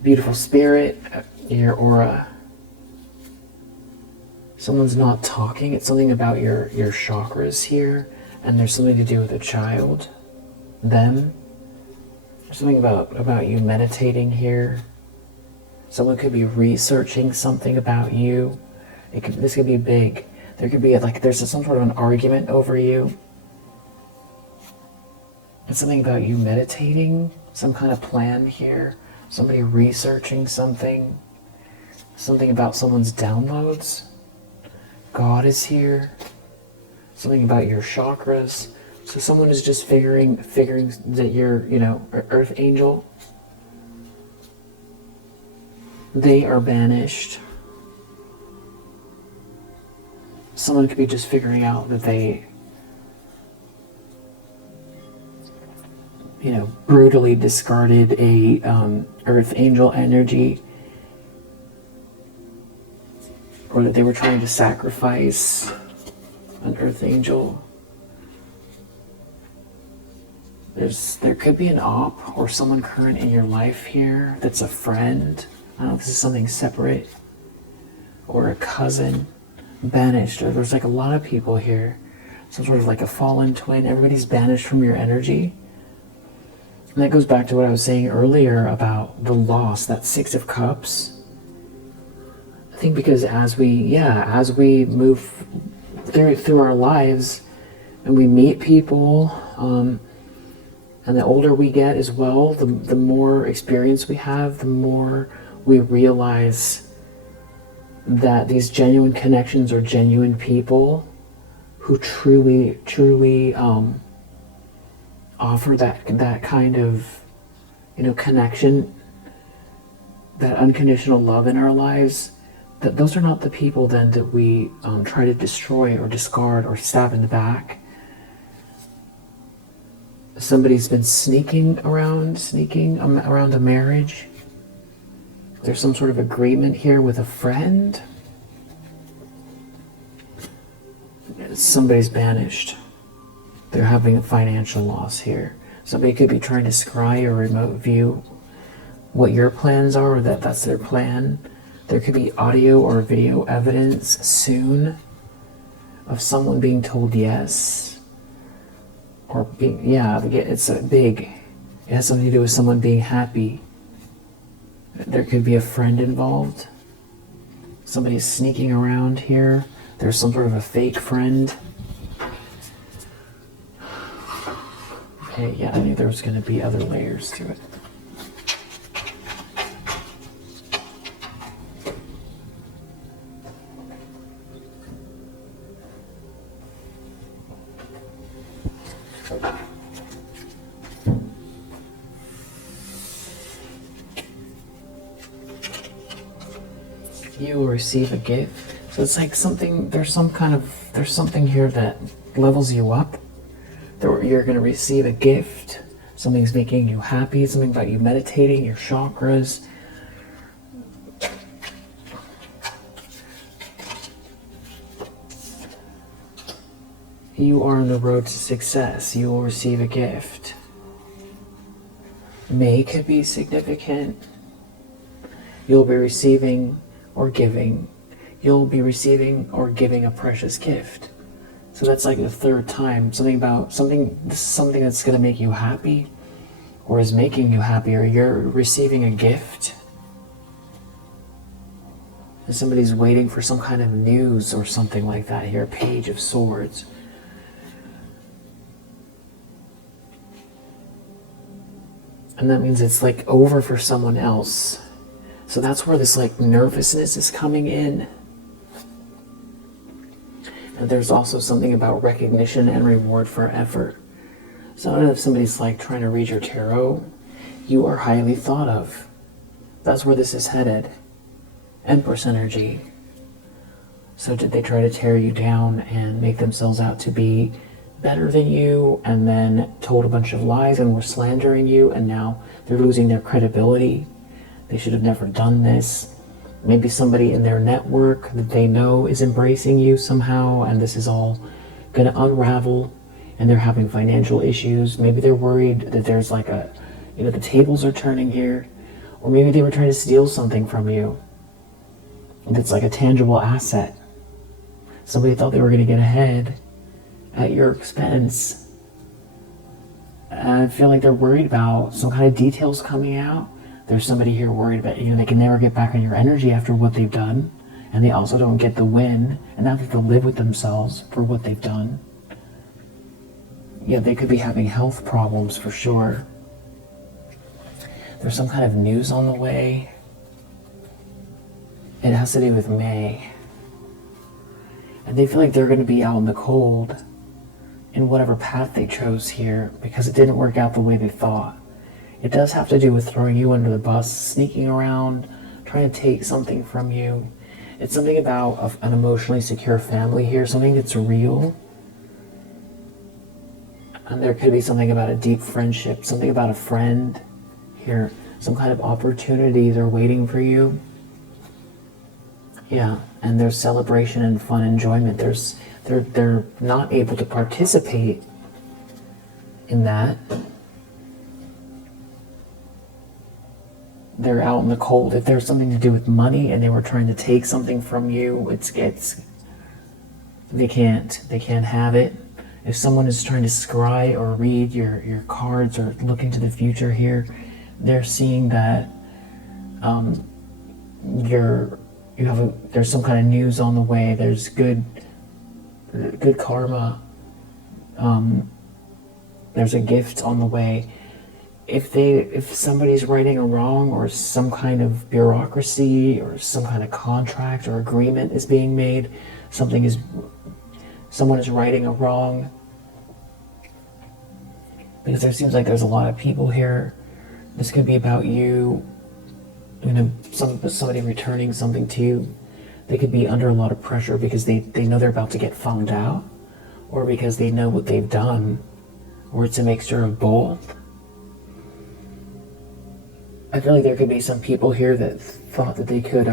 beautiful spirit, your aura. Someone's not talking. It's something about your chakras here, and there's something to do with a child, them. There's something about you meditating here. Someone could be researching something about you. This could be big. There could be there's some sort of an argument over you. It's something about you meditating, some kind of plan here. Somebody researching something. Something about someone's downloads. God is here. Something about your chakras. So someone is just figuring that you're, earth angel. They are banished. Someone could be just figuring out that they, brutally discarded a earth angel energy, or that they were trying to sacrifice an earth angel. There could be an op or someone current in your life here that's a friend. I don't know if this is something separate, or a cousin. Banished, or there's a lot of people here, some sort of a fallen twin. Everybody's banished from your energy. And that goes back to what I was saying earlier about the loss, that Six of Cups. I think because as we move through our lives and we meet people, and the older we get as well, the more experience we have, the more we realize that these genuine connections are genuine people who truly offer that kind of connection, that unconditional love in our lives. That those are not the people then that we try to destroy or discard or stab in the back. Somebody's been sneaking around a marriage. There's some sort of agreement here with a friend. Somebody's banished. They're having a financial loss here. Somebody could be trying to scry or remote view what your plans are, or that's their plan. There could be audio or video evidence soon of someone being told yes. Or it's big. It has something to do with someone being happy. There could be a friend involved. Somebody's sneaking around here. There's some sort of a fake friend. Okay, I knew there was going to be other layers to it. You will receive a gift. So it's like something, there's something here that levels you up. You're going to receive a gift. Something's making you happy, something about you meditating, your chakras. You are on the road to success. You will receive a gift. May could be significant. You'll be receiving or giving. You'll be receiving or giving a precious gift. So that's like the third time. Something that's going to make you happy or is making you happy, or you're receiving a gift. And somebody's waiting for some kind of news or something like that here. Page of Swords. And that means it's like over for someone else. So that's where this like nervousness is coming in. And there's also something about recognition and reward for effort. So I don't know if somebody's like trying to read your tarot, you are highly thought of. That's where this is headed. Empress energy. So did they try to tear you down and make themselves out to be better than you, and then told a bunch of lies and were slandering you, and now they're losing their credibility? They should have never done this. Maybe somebody in their network that they know is embracing you somehow, and this is all going to unravel, and they're having financial issues. Maybe they're worried that there's like the tables are turning here, or maybe they were trying to steal something from you. That's like a tangible asset. Somebody thought they were going to get ahead at your expense. And I feel like they're worried about some kind of details coming out. There's somebody here worried about, they can never get back on your energy after what they've done. And they also don't get the win. And now they have to live with themselves for what they've done. Yeah, they could be having health problems for sure. There's some kind of news on the way. It has to do with May. And they feel like they're going to be out in the cold in whatever path they chose here, because it didn't work out the way they thought. It does have to do with throwing you under the bus, sneaking around, trying to take something from you. It's something about an emotionally secure family here, something that's real. And there could be something about a deep friendship, something about a friend here, some kind of opportunities are waiting for you. Yeah, and there's celebration and fun enjoyment. They're not able to participate in that. They're out in the cold. If there's something to do with money and they were trying to take something from you, they can't have it. If someone is trying to scry or read your cards or look into the future here, they're seeing that there's some kind of news on the way. There's good karma. There's a gift on the way. If somebody's righting a wrong, or some kind of bureaucracy or some kind of contract or agreement is being made, someone is righting a wrong. Because there seems like there's a lot of people here. This could be about you. Somebody returning something to you. They could be under a lot of pressure because they know they're about to get found out, or because they know what they've done, or it's a mixture of both. I feel like there could be some people here that thought that they could,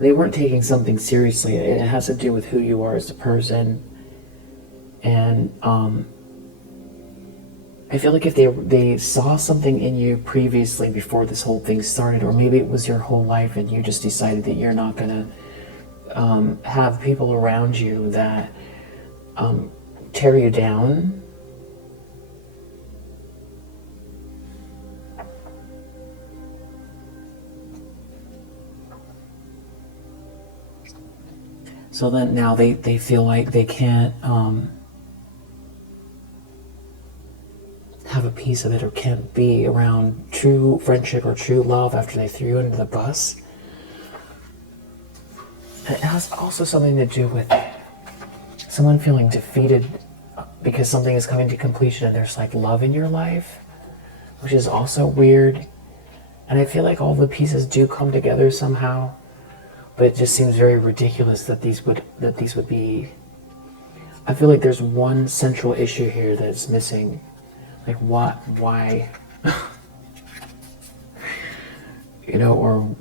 they weren't taking something seriously. It has to do with who you are as a person. And I feel like if they saw something in you previously before this whole thing started, or maybe it was your whole life and you just decided that you're not going to have people around you that tear you down. So then now they feel like they can't have a piece of it, or can't be around true friendship or true love after they threw you under the bus. And it has also something to do with someone feeling defeated because something is coming to completion and there's like love in your life, which is also weird. And I feel like all the pieces do come together somehow, but it just seems very ridiculous that these would be. I feel like there's one central issue here that's missing. Like what, why, you know, or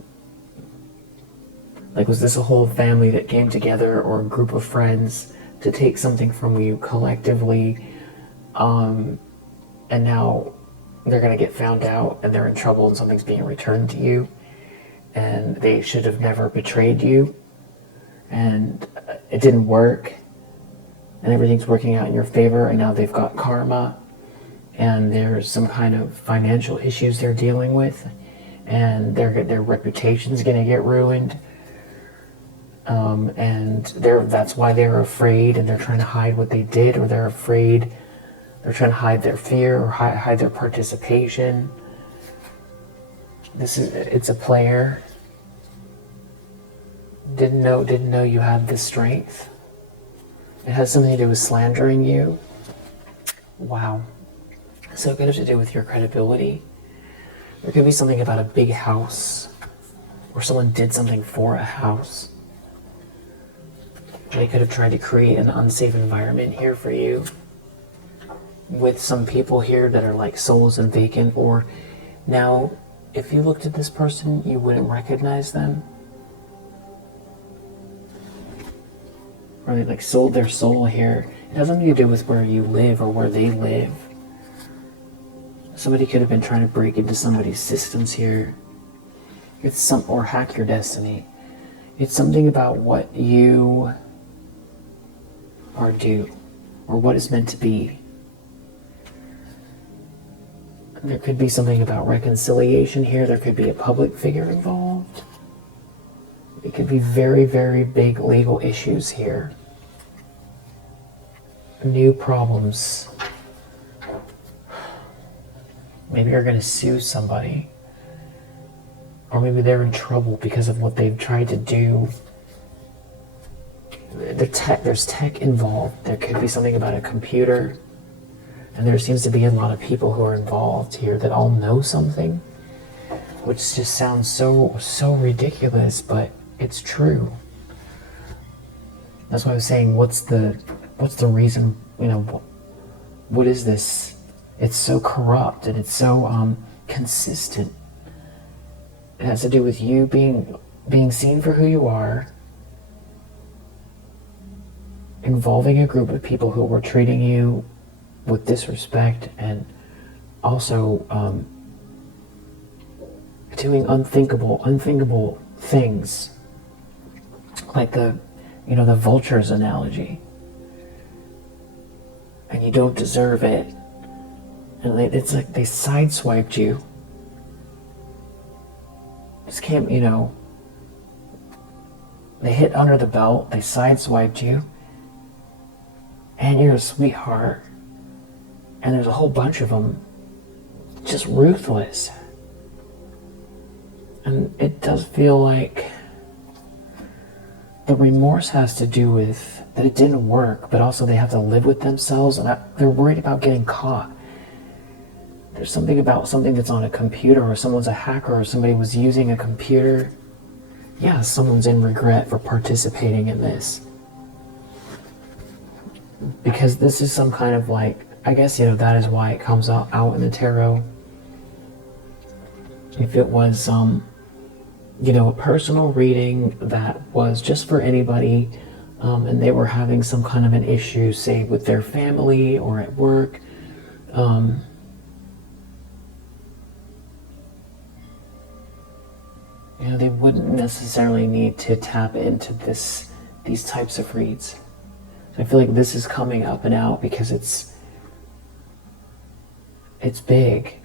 like was this a whole family that came together or a group of friends to take something from you collectively, and now they're going to get found out and they're in trouble and something's being returned to you and they should have never betrayed you and it didn't work and everything's working out in your favor and now they've got karma and there's some kind of financial issues they're dealing with and their reputation's going to get ruined, and that's why they're afraid and they're trying to hide what they did, or they're trying to hide their fear or hide their participation. It's a player. Didn't know you had this strength. It has something to do with slandering you. Wow. So it could have to do with your credibility. There could be something about a big house, or someone did something for a house. They could have tried to create an unsafe environment here for you, with some people here that are like souls and vacant, or now if you looked at this person you wouldn't recognize them, or they like sold their soul here. It has nothing to do with where you live or where they live. Somebody could have been trying to break into somebody's systems here. Or hack your destiny. It's something about what you are due, or what is meant to be. There could be something about reconciliation here. There could be a public figure involved. It could be very, very big legal issues here. New problems. Maybe you're going to sue somebody. Or maybe they're in trouble because of what they've tried to do. There's tech involved. There could be something about a computer. And there seems to be a lot of people who are involved here that all know something, which just sounds so ridiculous, but it's true. That's why I was saying, what's the reason, what is this? It's so corrupt and it's so consistent. It has to do with you being seen for who you are, involving a group of people who were treating you with disrespect, and also doing unthinkable things, like the vultures analogy, and you don't deserve it, and it's like they sideswiped you. Just can't, they hit under the belt, they sideswiped you, and you're a sweetheart. And there's a whole bunch of them, just ruthless. And it does feel like the remorse has to do with that it didn't work, but also they have to live with themselves, and they're worried about getting caught. There's something about something that's on a computer, or someone's a hacker, or somebody was using a computer. Yeah, someone's in regret for participating in this. Because this is some kind of I guess, that is why it comes out in the tarot. If it was, a personal reading that was just for anybody, and they were having some kind of an issue, say, with their family or at work, they wouldn't necessarily need to tap into these types of reads. So I feel like this is coming up and out because it's big.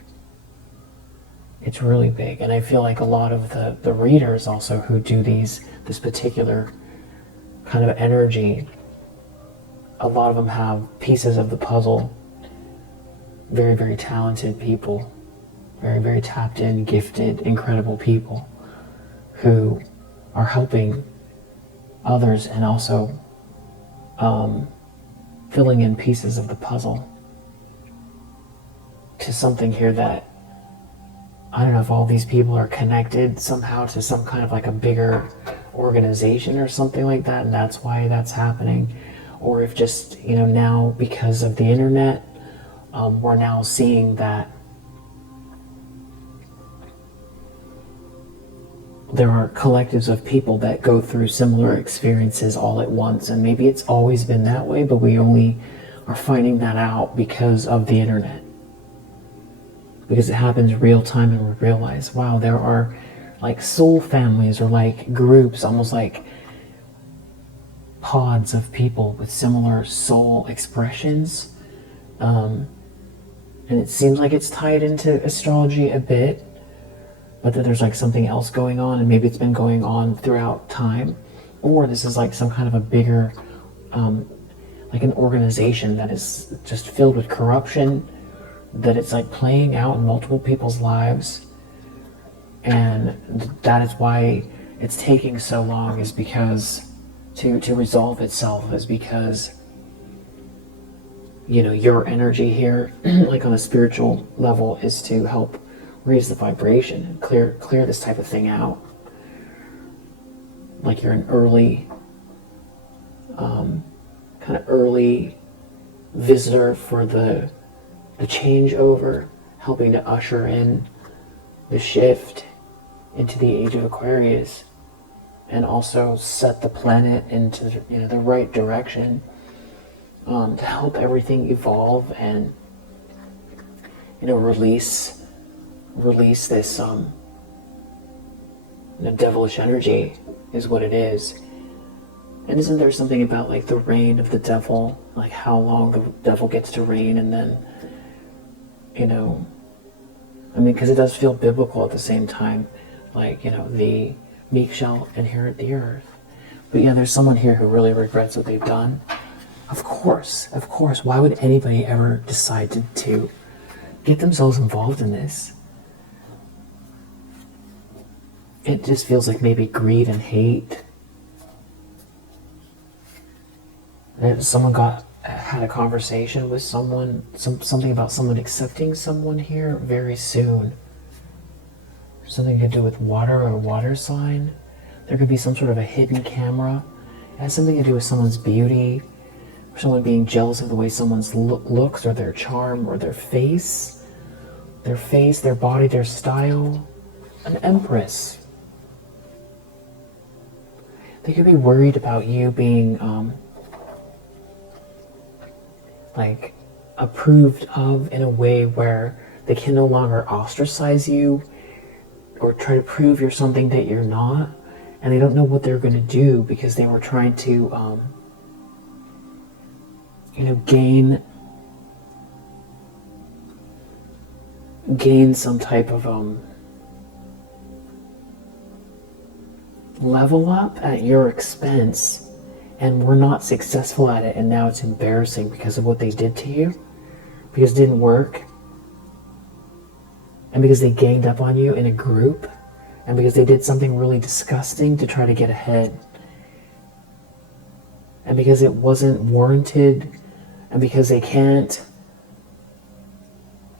It's really big. And I feel like a lot of the readers also who do this particular kind of energy, a lot of them have pieces of the puzzle. Very, very talented people. Very, very tapped in, gifted, incredible people who are helping others and also filling in pieces of the puzzle to something here that, I don't know if all these people are connected somehow to some kind of like a bigger organization or something like that, and that's why that's happening. Or if just, now because of the internet, we're now seeing that there are collectives of people that go through similar experiences all at once, and maybe it's always been that way, but we only are finding that out because of the internet. Because it happens real time, and we realize, wow, there are like soul families, or like groups, almost like pods of people with similar soul expressions. And it seems like it's tied into astrology a bit, but that there's like something else going on, and maybe it's been going on throughout time, or this is like some kind of a bigger, like an organization that is just filled with corruption, that it's like playing out in multiple people's lives. And that is why it's taking so long, is because to resolve itself, is because your energy here like on a spiritual level is to help raise the vibration and clear this type of thing out. Like you're an early kind of early visitor for the changeover, helping to usher in the shift into the age of Aquarius, and also set the planet into the right direction, to help everything evolve and release this devilish energy is what it is. And isn't there something about like the reign of the devil, like how long the devil gets to reign, and then because it does feel biblical at the same time, like the meek shall inherit the earth. But there's someone here who really regrets what they've done. Of course, why would anybody ever decide to get themselves involved in this? It just feels like maybe greed and hate. And someone had a conversation with someone, something about someone accepting someone here very soon. Something to do with water or water sign. There could be some sort of a hidden camera. It has something to do with someone's beauty, or someone being jealous of the way someone's looks, or their charm, or their face, their body, their style. An empress. They could be worried about you being like approved of in a way where they can no longer ostracize you or try to prove you're something that you're not, and they don't know what they're going to do because they were trying to gain some type of level up at your expense, and were not successful at it, and now it's embarrassing because of what they did to you, because it didn't work, and because they ganged up on you in a group, and because they did something really disgusting to try to get ahead, and because it wasn't warranted, and because they can't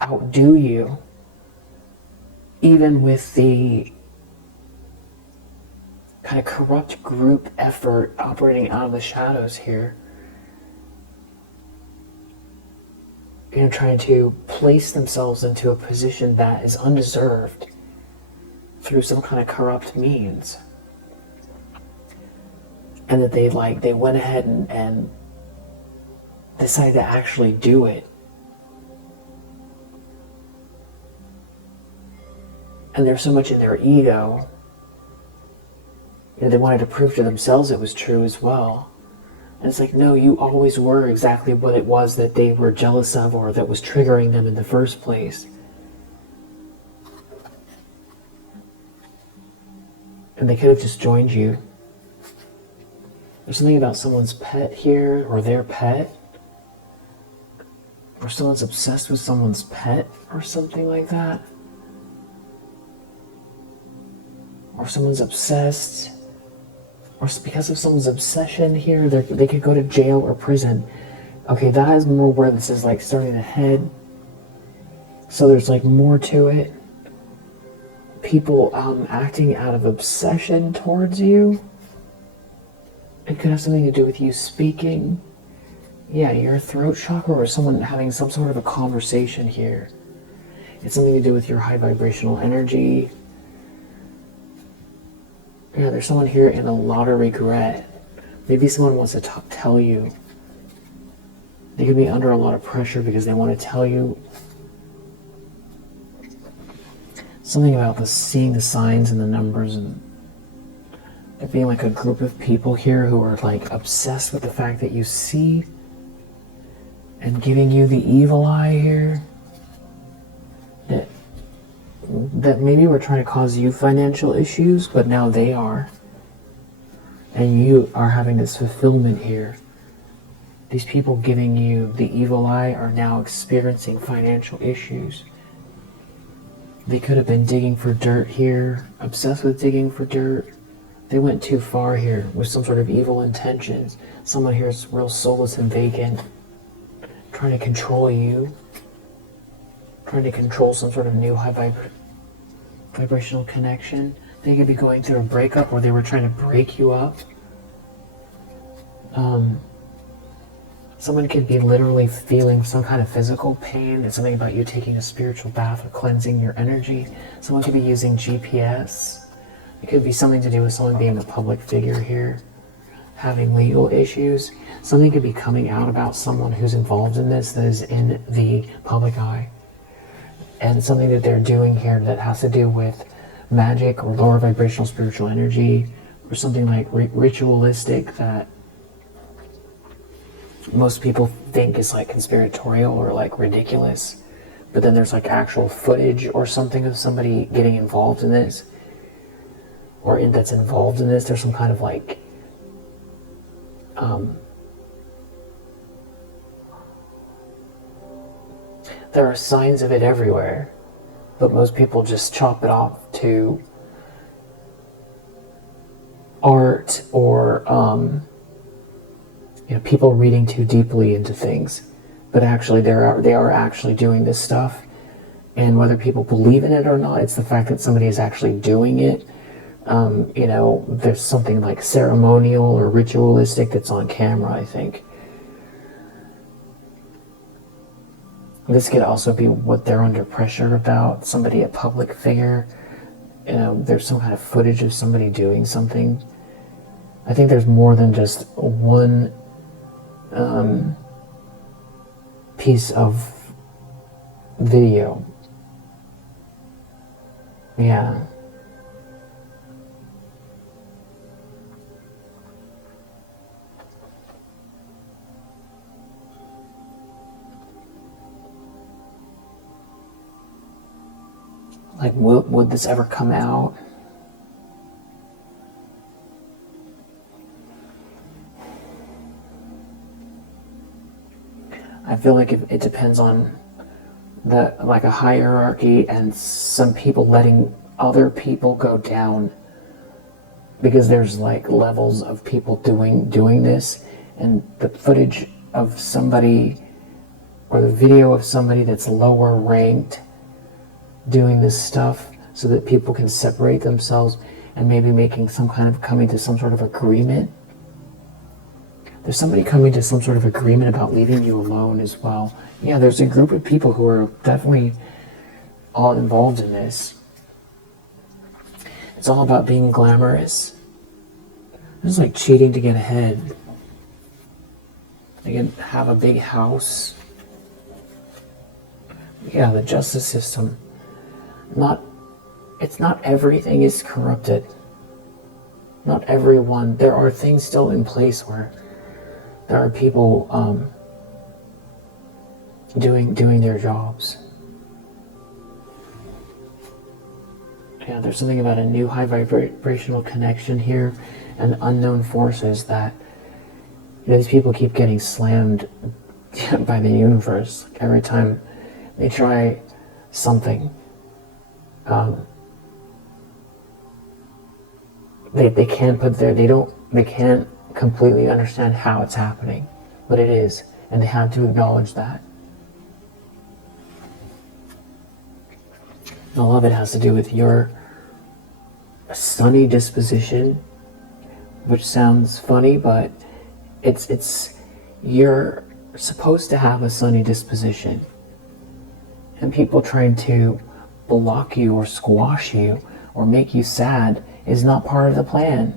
outdo you, even with the kind of corrupt group effort operating out of the shadows here. Trying to place themselves into a position that is undeserved through some kind of corrupt means. And that they went ahead and decided to actually do it. And they're so much in their ego, they wanted to prove to themselves it was true as well. And it's like, no, you always were exactly what it was that they were jealous of, or that was triggering them in the first place. And they could have just joined you. There's something about someone's pet here, or their pet. Or someone's obsessed with someone's pet, or something like that. Or someone's obsessed, or because of someone's obsession here, they could go to jail or prison Okay, that is more where this is like starting to head. So there's like more to it. People acting out of obsession towards you. It could have something to do with you speaking. Yeah, your throat chakra, or someone having some sort of a conversation here. It's something to do with your high vibrational energy. Yeah, there's someone here in a lot of regret. Maybe someone wants to tell you. They could be under a lot of pressure because they want to tell you something about seeing the signs and the numbers, and there being like a group of people here who are like obsessed with the fact that you see and giving you the evil eye here. That maybe we're trying to cause you financial issues, but now they are. And you are having this fulfillment here. These people giving you the evil eye are now experiencing financial issues. They could have been digging for dirt here, obsessed with digging for dirt. They went too far here with some sort of evil intentions. Someone here is real soulless and vacant, trying to control you, trying to control some sort of new high vibrational connection. They could be going through a breakup where they were trying to break you up. Someone could be literally feeling some kind of physical pain. It's something about you taking a spiritual bath or cleansing your energy. Someone could be using GPS. It could be something to do with someone being a public figure here, having legal issues. Something could be coming out about someone who's involved in this that is in the public eye. And something that they're doing here that has to do with magic or lower vibrational spiritual energy, or something like ritualistic that most people think is like conspiratorial or like ridiculous. But then there's like actual footage or something of somebody getting involved in this, or that's involved in this. There's some kind of like there are signs of it everywhere, but most people just chop it off to art or people reading too deeply into things. But actually they are actually doing this stuff, and whether people believe in it or not, it's the fact that somebody is actually doing it. There's something like ceremonial or ritualistic that's on camera, I think. This could also be what they're under pressure about, somebody, a public figure. There's some kind of footage of somebody doing something. I think there's more than just one piece of video. Yeah. Like, would this ever come out? I feel like it depends on like a hierarchy and some people letting other people go down, because there's like levels of people doing this, and the footage of somebody or the video of somebody that's lower ranked doing this stuff so that people can separate themselves and maybe coming to some sort of agreement. There's somebody coming to some sort of agreement about leaving you alone as well. Yeah, there's a group of people who are definitely all involved in this. It's all about being glamorous. It's like cheating to get ahead. They can have a big house. Yeah, the justice system. It's not everything is corrupted. Not everyone. There are things still in place where there are people doing their jobs. Yeah, there's something about a new high vibrational connection here and unknown forces that these people keep getting slammed by the universe. Like every time they try something, they can't completely understand how it's happening, but it is. and they had to acknowledge that. A lot of it has to do with your sunny disposition, which sounds funny, but it's you're supposed to have a sunny disposition, and people trying to block you or squash you or make you sad is not part of the plan.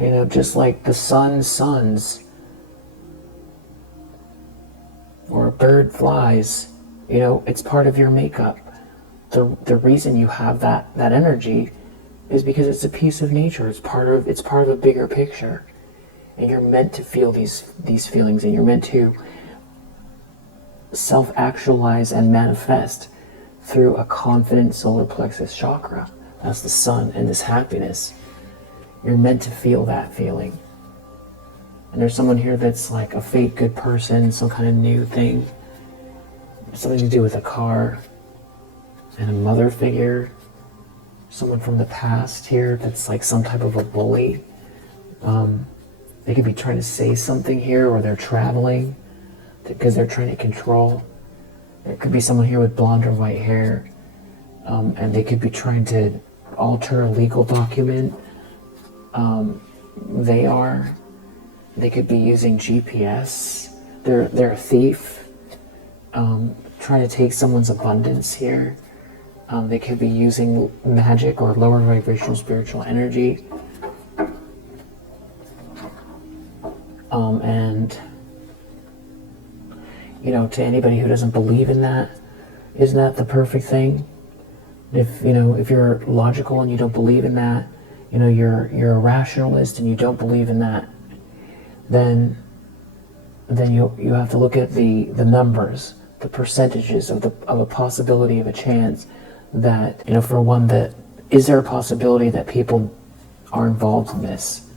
You know, just like the sun suns or a bird flies, you know, it's part of your makeup. The reason you have that energy is because it's a piece of nature. It's part of a bigger picture, and you're meant to feel these feelings, and you're meant to self-actualize and manifest through a confident solar plexus chakra. That's the sun and this happiness. You're meant to feel that feeling. And there's someone here that's like a fake good person, some kind of new thing, something to do with a car, and a mother figure, someone from the past here that's like some type of a bully. They could be trying to say something here, or they're traveling because they're trying to control. There could be someone here with blonde or white hair, and they could be trying to alter a legal document. They could be using GPS. They're a thief, trying to take someone's abundance here. They could be using magic or lower vibrational spiritual energy. And, you know, to anybody who doesn't believe in that, isn't that the perfect thing? If you're logical and you don't believe in that, you know, you're a rationalist and you don't believe in that, then you have to look at the numbers, the percentages of a possibility of a chance that, you know, for one, that is there a possibility that people are involved in this?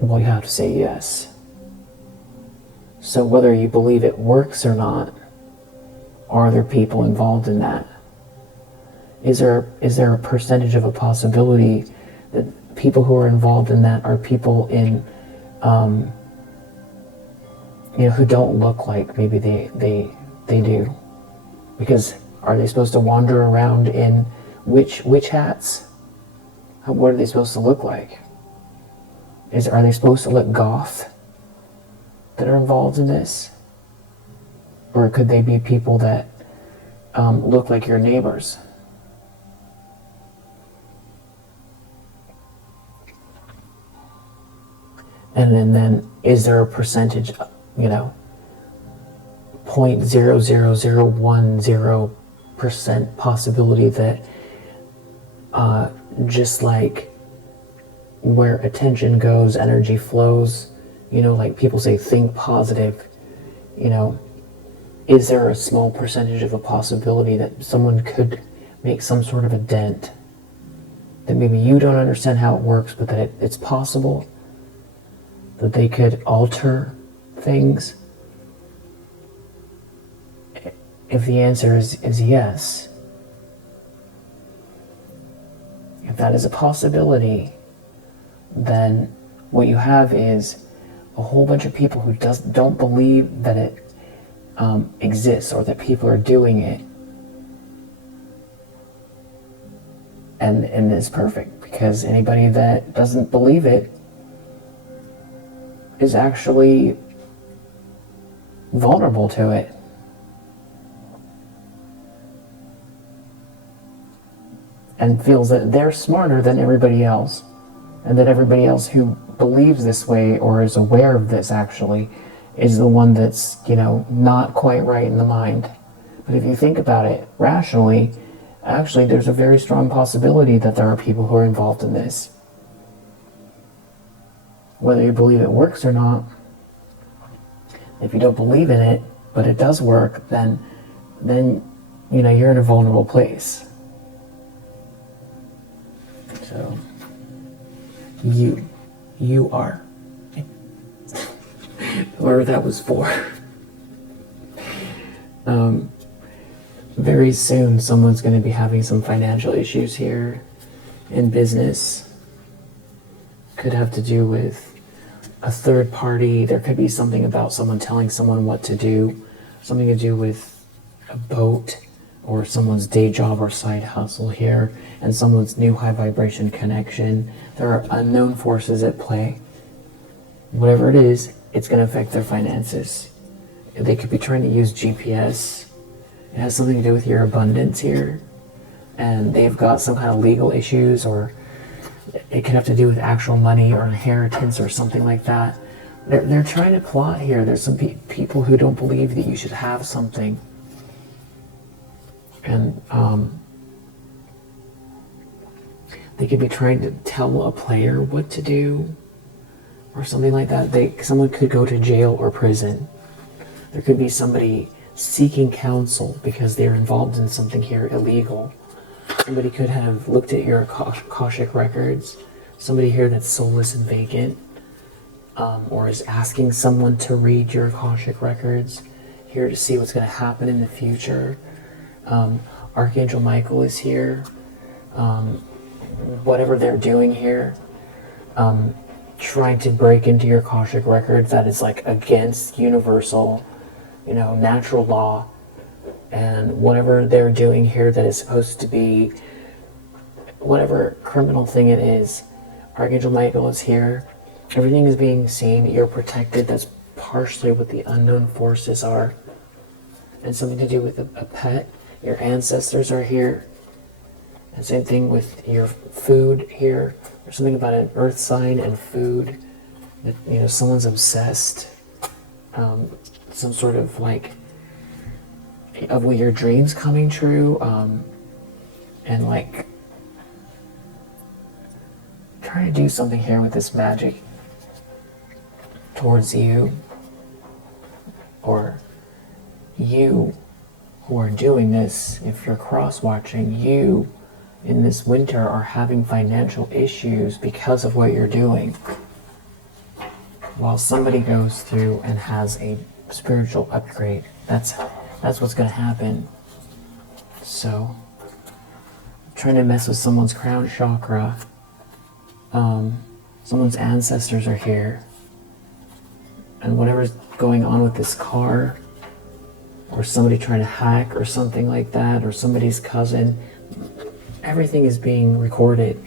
Well, you have to say yes. So whether you believe it works or not, are there people involved in that? Is there a percentage of a possibility that people who are involved in that are people in, who don't look like maybe they do? Because are they supposed to wander around in witch hats? What are they supposed to look like? Are they supposed to look goth that are involved in this? Or could they be people that look like your neighbors? And then is there a percentage, 0.00010% possibility that just like where attention goes, energy flows, like people say, think positive, is there a small percentage of a possibility that someone could make some sort of a dent? That maybe you don't understand how it works, but that it's possible that they could alter things? If the answer is yes, if that is a possibility, then what you have is a whole bunch of people who don't believe that it exists or that people are doing it. And it's perfect, because anybody that doesn't believe it is actually vulnerable to it. And feels that they're smarter than everybody else, and that everybody else who believes this way or is aware of this actually is the one that's, not quite right in the mind. But if you think about it rationally, actually there's a very strong possibility that there are people who are involved in this. Whether you believe it works or not, if you don't believe in it, but it does work, then you're in a vulnerable place. So, you are. Whatever that was for. Very soon, someone's going to be having some financial issues here in business. could have to do with a third party. There could be something about someone telling someone what to do, something to do with a boat or someone's day job or side hustle here, and someone's new high vibration connection. There are unknown forces at play. Whatever it is, it's going to affect their finances. They could be trying to use GPS. It has something to do with your abundance here, and they've got some kind of legal issues, or it could have to do with actual money or inheritance or something like that. They're trying to plot here. There's some people who don't believe that you should have something. And they could be trying to tell a player what to do or something like that. Someone could go to jail or prison. There could be somebody seeking counsel because they're involved in something here illegal. Somebody could have looked at your Akashic records. Somebody here that's soulless and vacant, or is asking someone to read your Akashic records here to see what's going to happen in the future. Archangel Michael is here. Whatever they're doing here, trying to break into your Akashic records, that is like against universal, natural law. And whatever they're doing here that is supposed to be whatever criminal thing it is, Archangel Michael is here. Everything is being seen. You're protected. That's partially what the unknown forces are. And something to do with a pet. Your ancestors are here. And same thing with your food here. There's something about an earth sign and food. That, someone's obsessed. Some sort of like of your dreams coming true, and like trying to do something here with this magic towards you, or you who are doing this. If you're cross-watching, you in this winter are having financial issues because of what you're doing, while somebody goes through and has a spiritual upgrade. That's what's going to happen. So, trying to mess with someone's crown chakra. Someone's ancestors are here. And whatever's going on with this car, or somebody trying to hack or something like that, or somebody's cousin, everything is being recorded.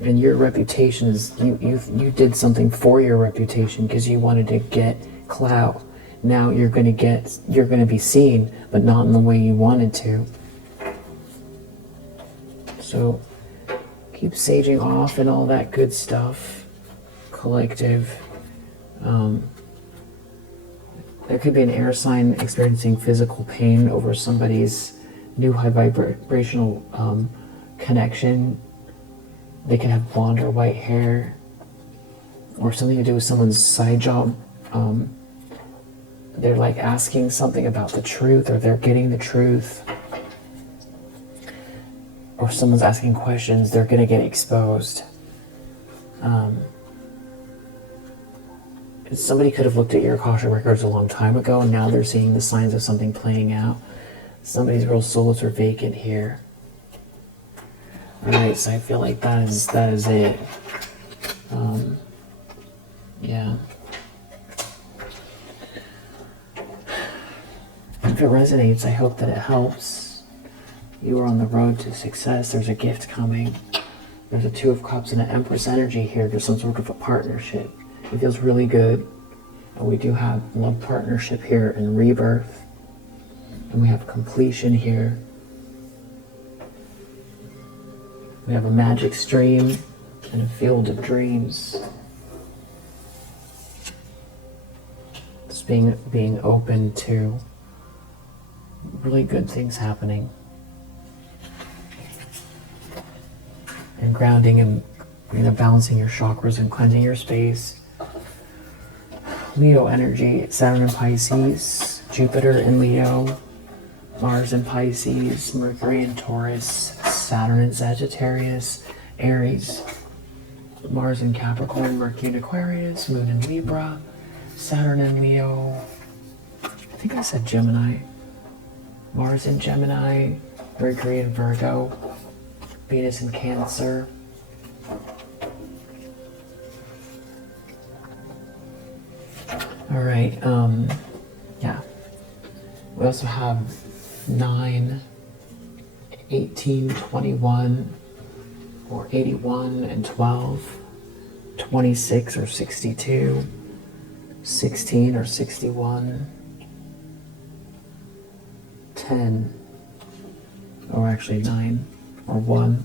And your reputation is, you did something for your reputation because you wanted to get clout. Now you're going to be seen, but not in the way you wanted to. So keep saging off and all that good stuff. Collective. There could be an air sign experiencing physical pain over somebody's new high vibrational connection. They can have blonde or white hair, or something to do with someone's side job. They're like asking something about the truth, or they're getting the truth. Or someone's asking questions, they're going to get exposed. Somebody could have looked at your Akashic records a long time ago, and now they're seeing the signs of something playing out. Somebody's real souls are vacant here. Alright, so I feel like that is it. Yeah. If it resonates, I hope that it helps. You are on the road to success. There's a gift coming. There's a Two of Cups and an Empress energy here. There's some sort of a partnership. It feels really good. And we do have love partnership here and rebirth. And we have completion here. We have a magic stream and a field of dreams. Just being open to really good things happening. And grounding and balancing your chakras and cleansing your space. Leo energy, Saturn in Pisces, Jupiter in Leo, Mars in Pisces, Mercury in Taurus, Saturn in Sagittarius, Aries, Mars in Capricorn, Mercury in Aquarius, Moon in Libra, Saturn in Leo, I think I said Gemini, Mars in Gemini, Mercury in Virgo, Venus in Cancer, All right. Yeah. We also have 9, 18, 21, or 81 and 12, 26 or 62, 16 or 61, 10, or actually 9 or 1.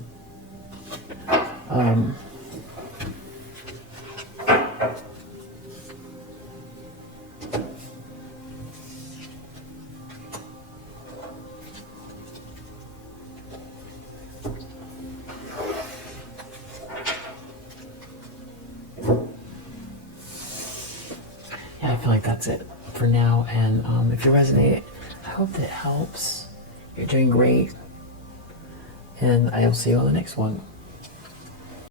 Yeah, I feel like that's it for now. And if you resonate, I hope that helps. You're doing great. And I'll see you on the next one.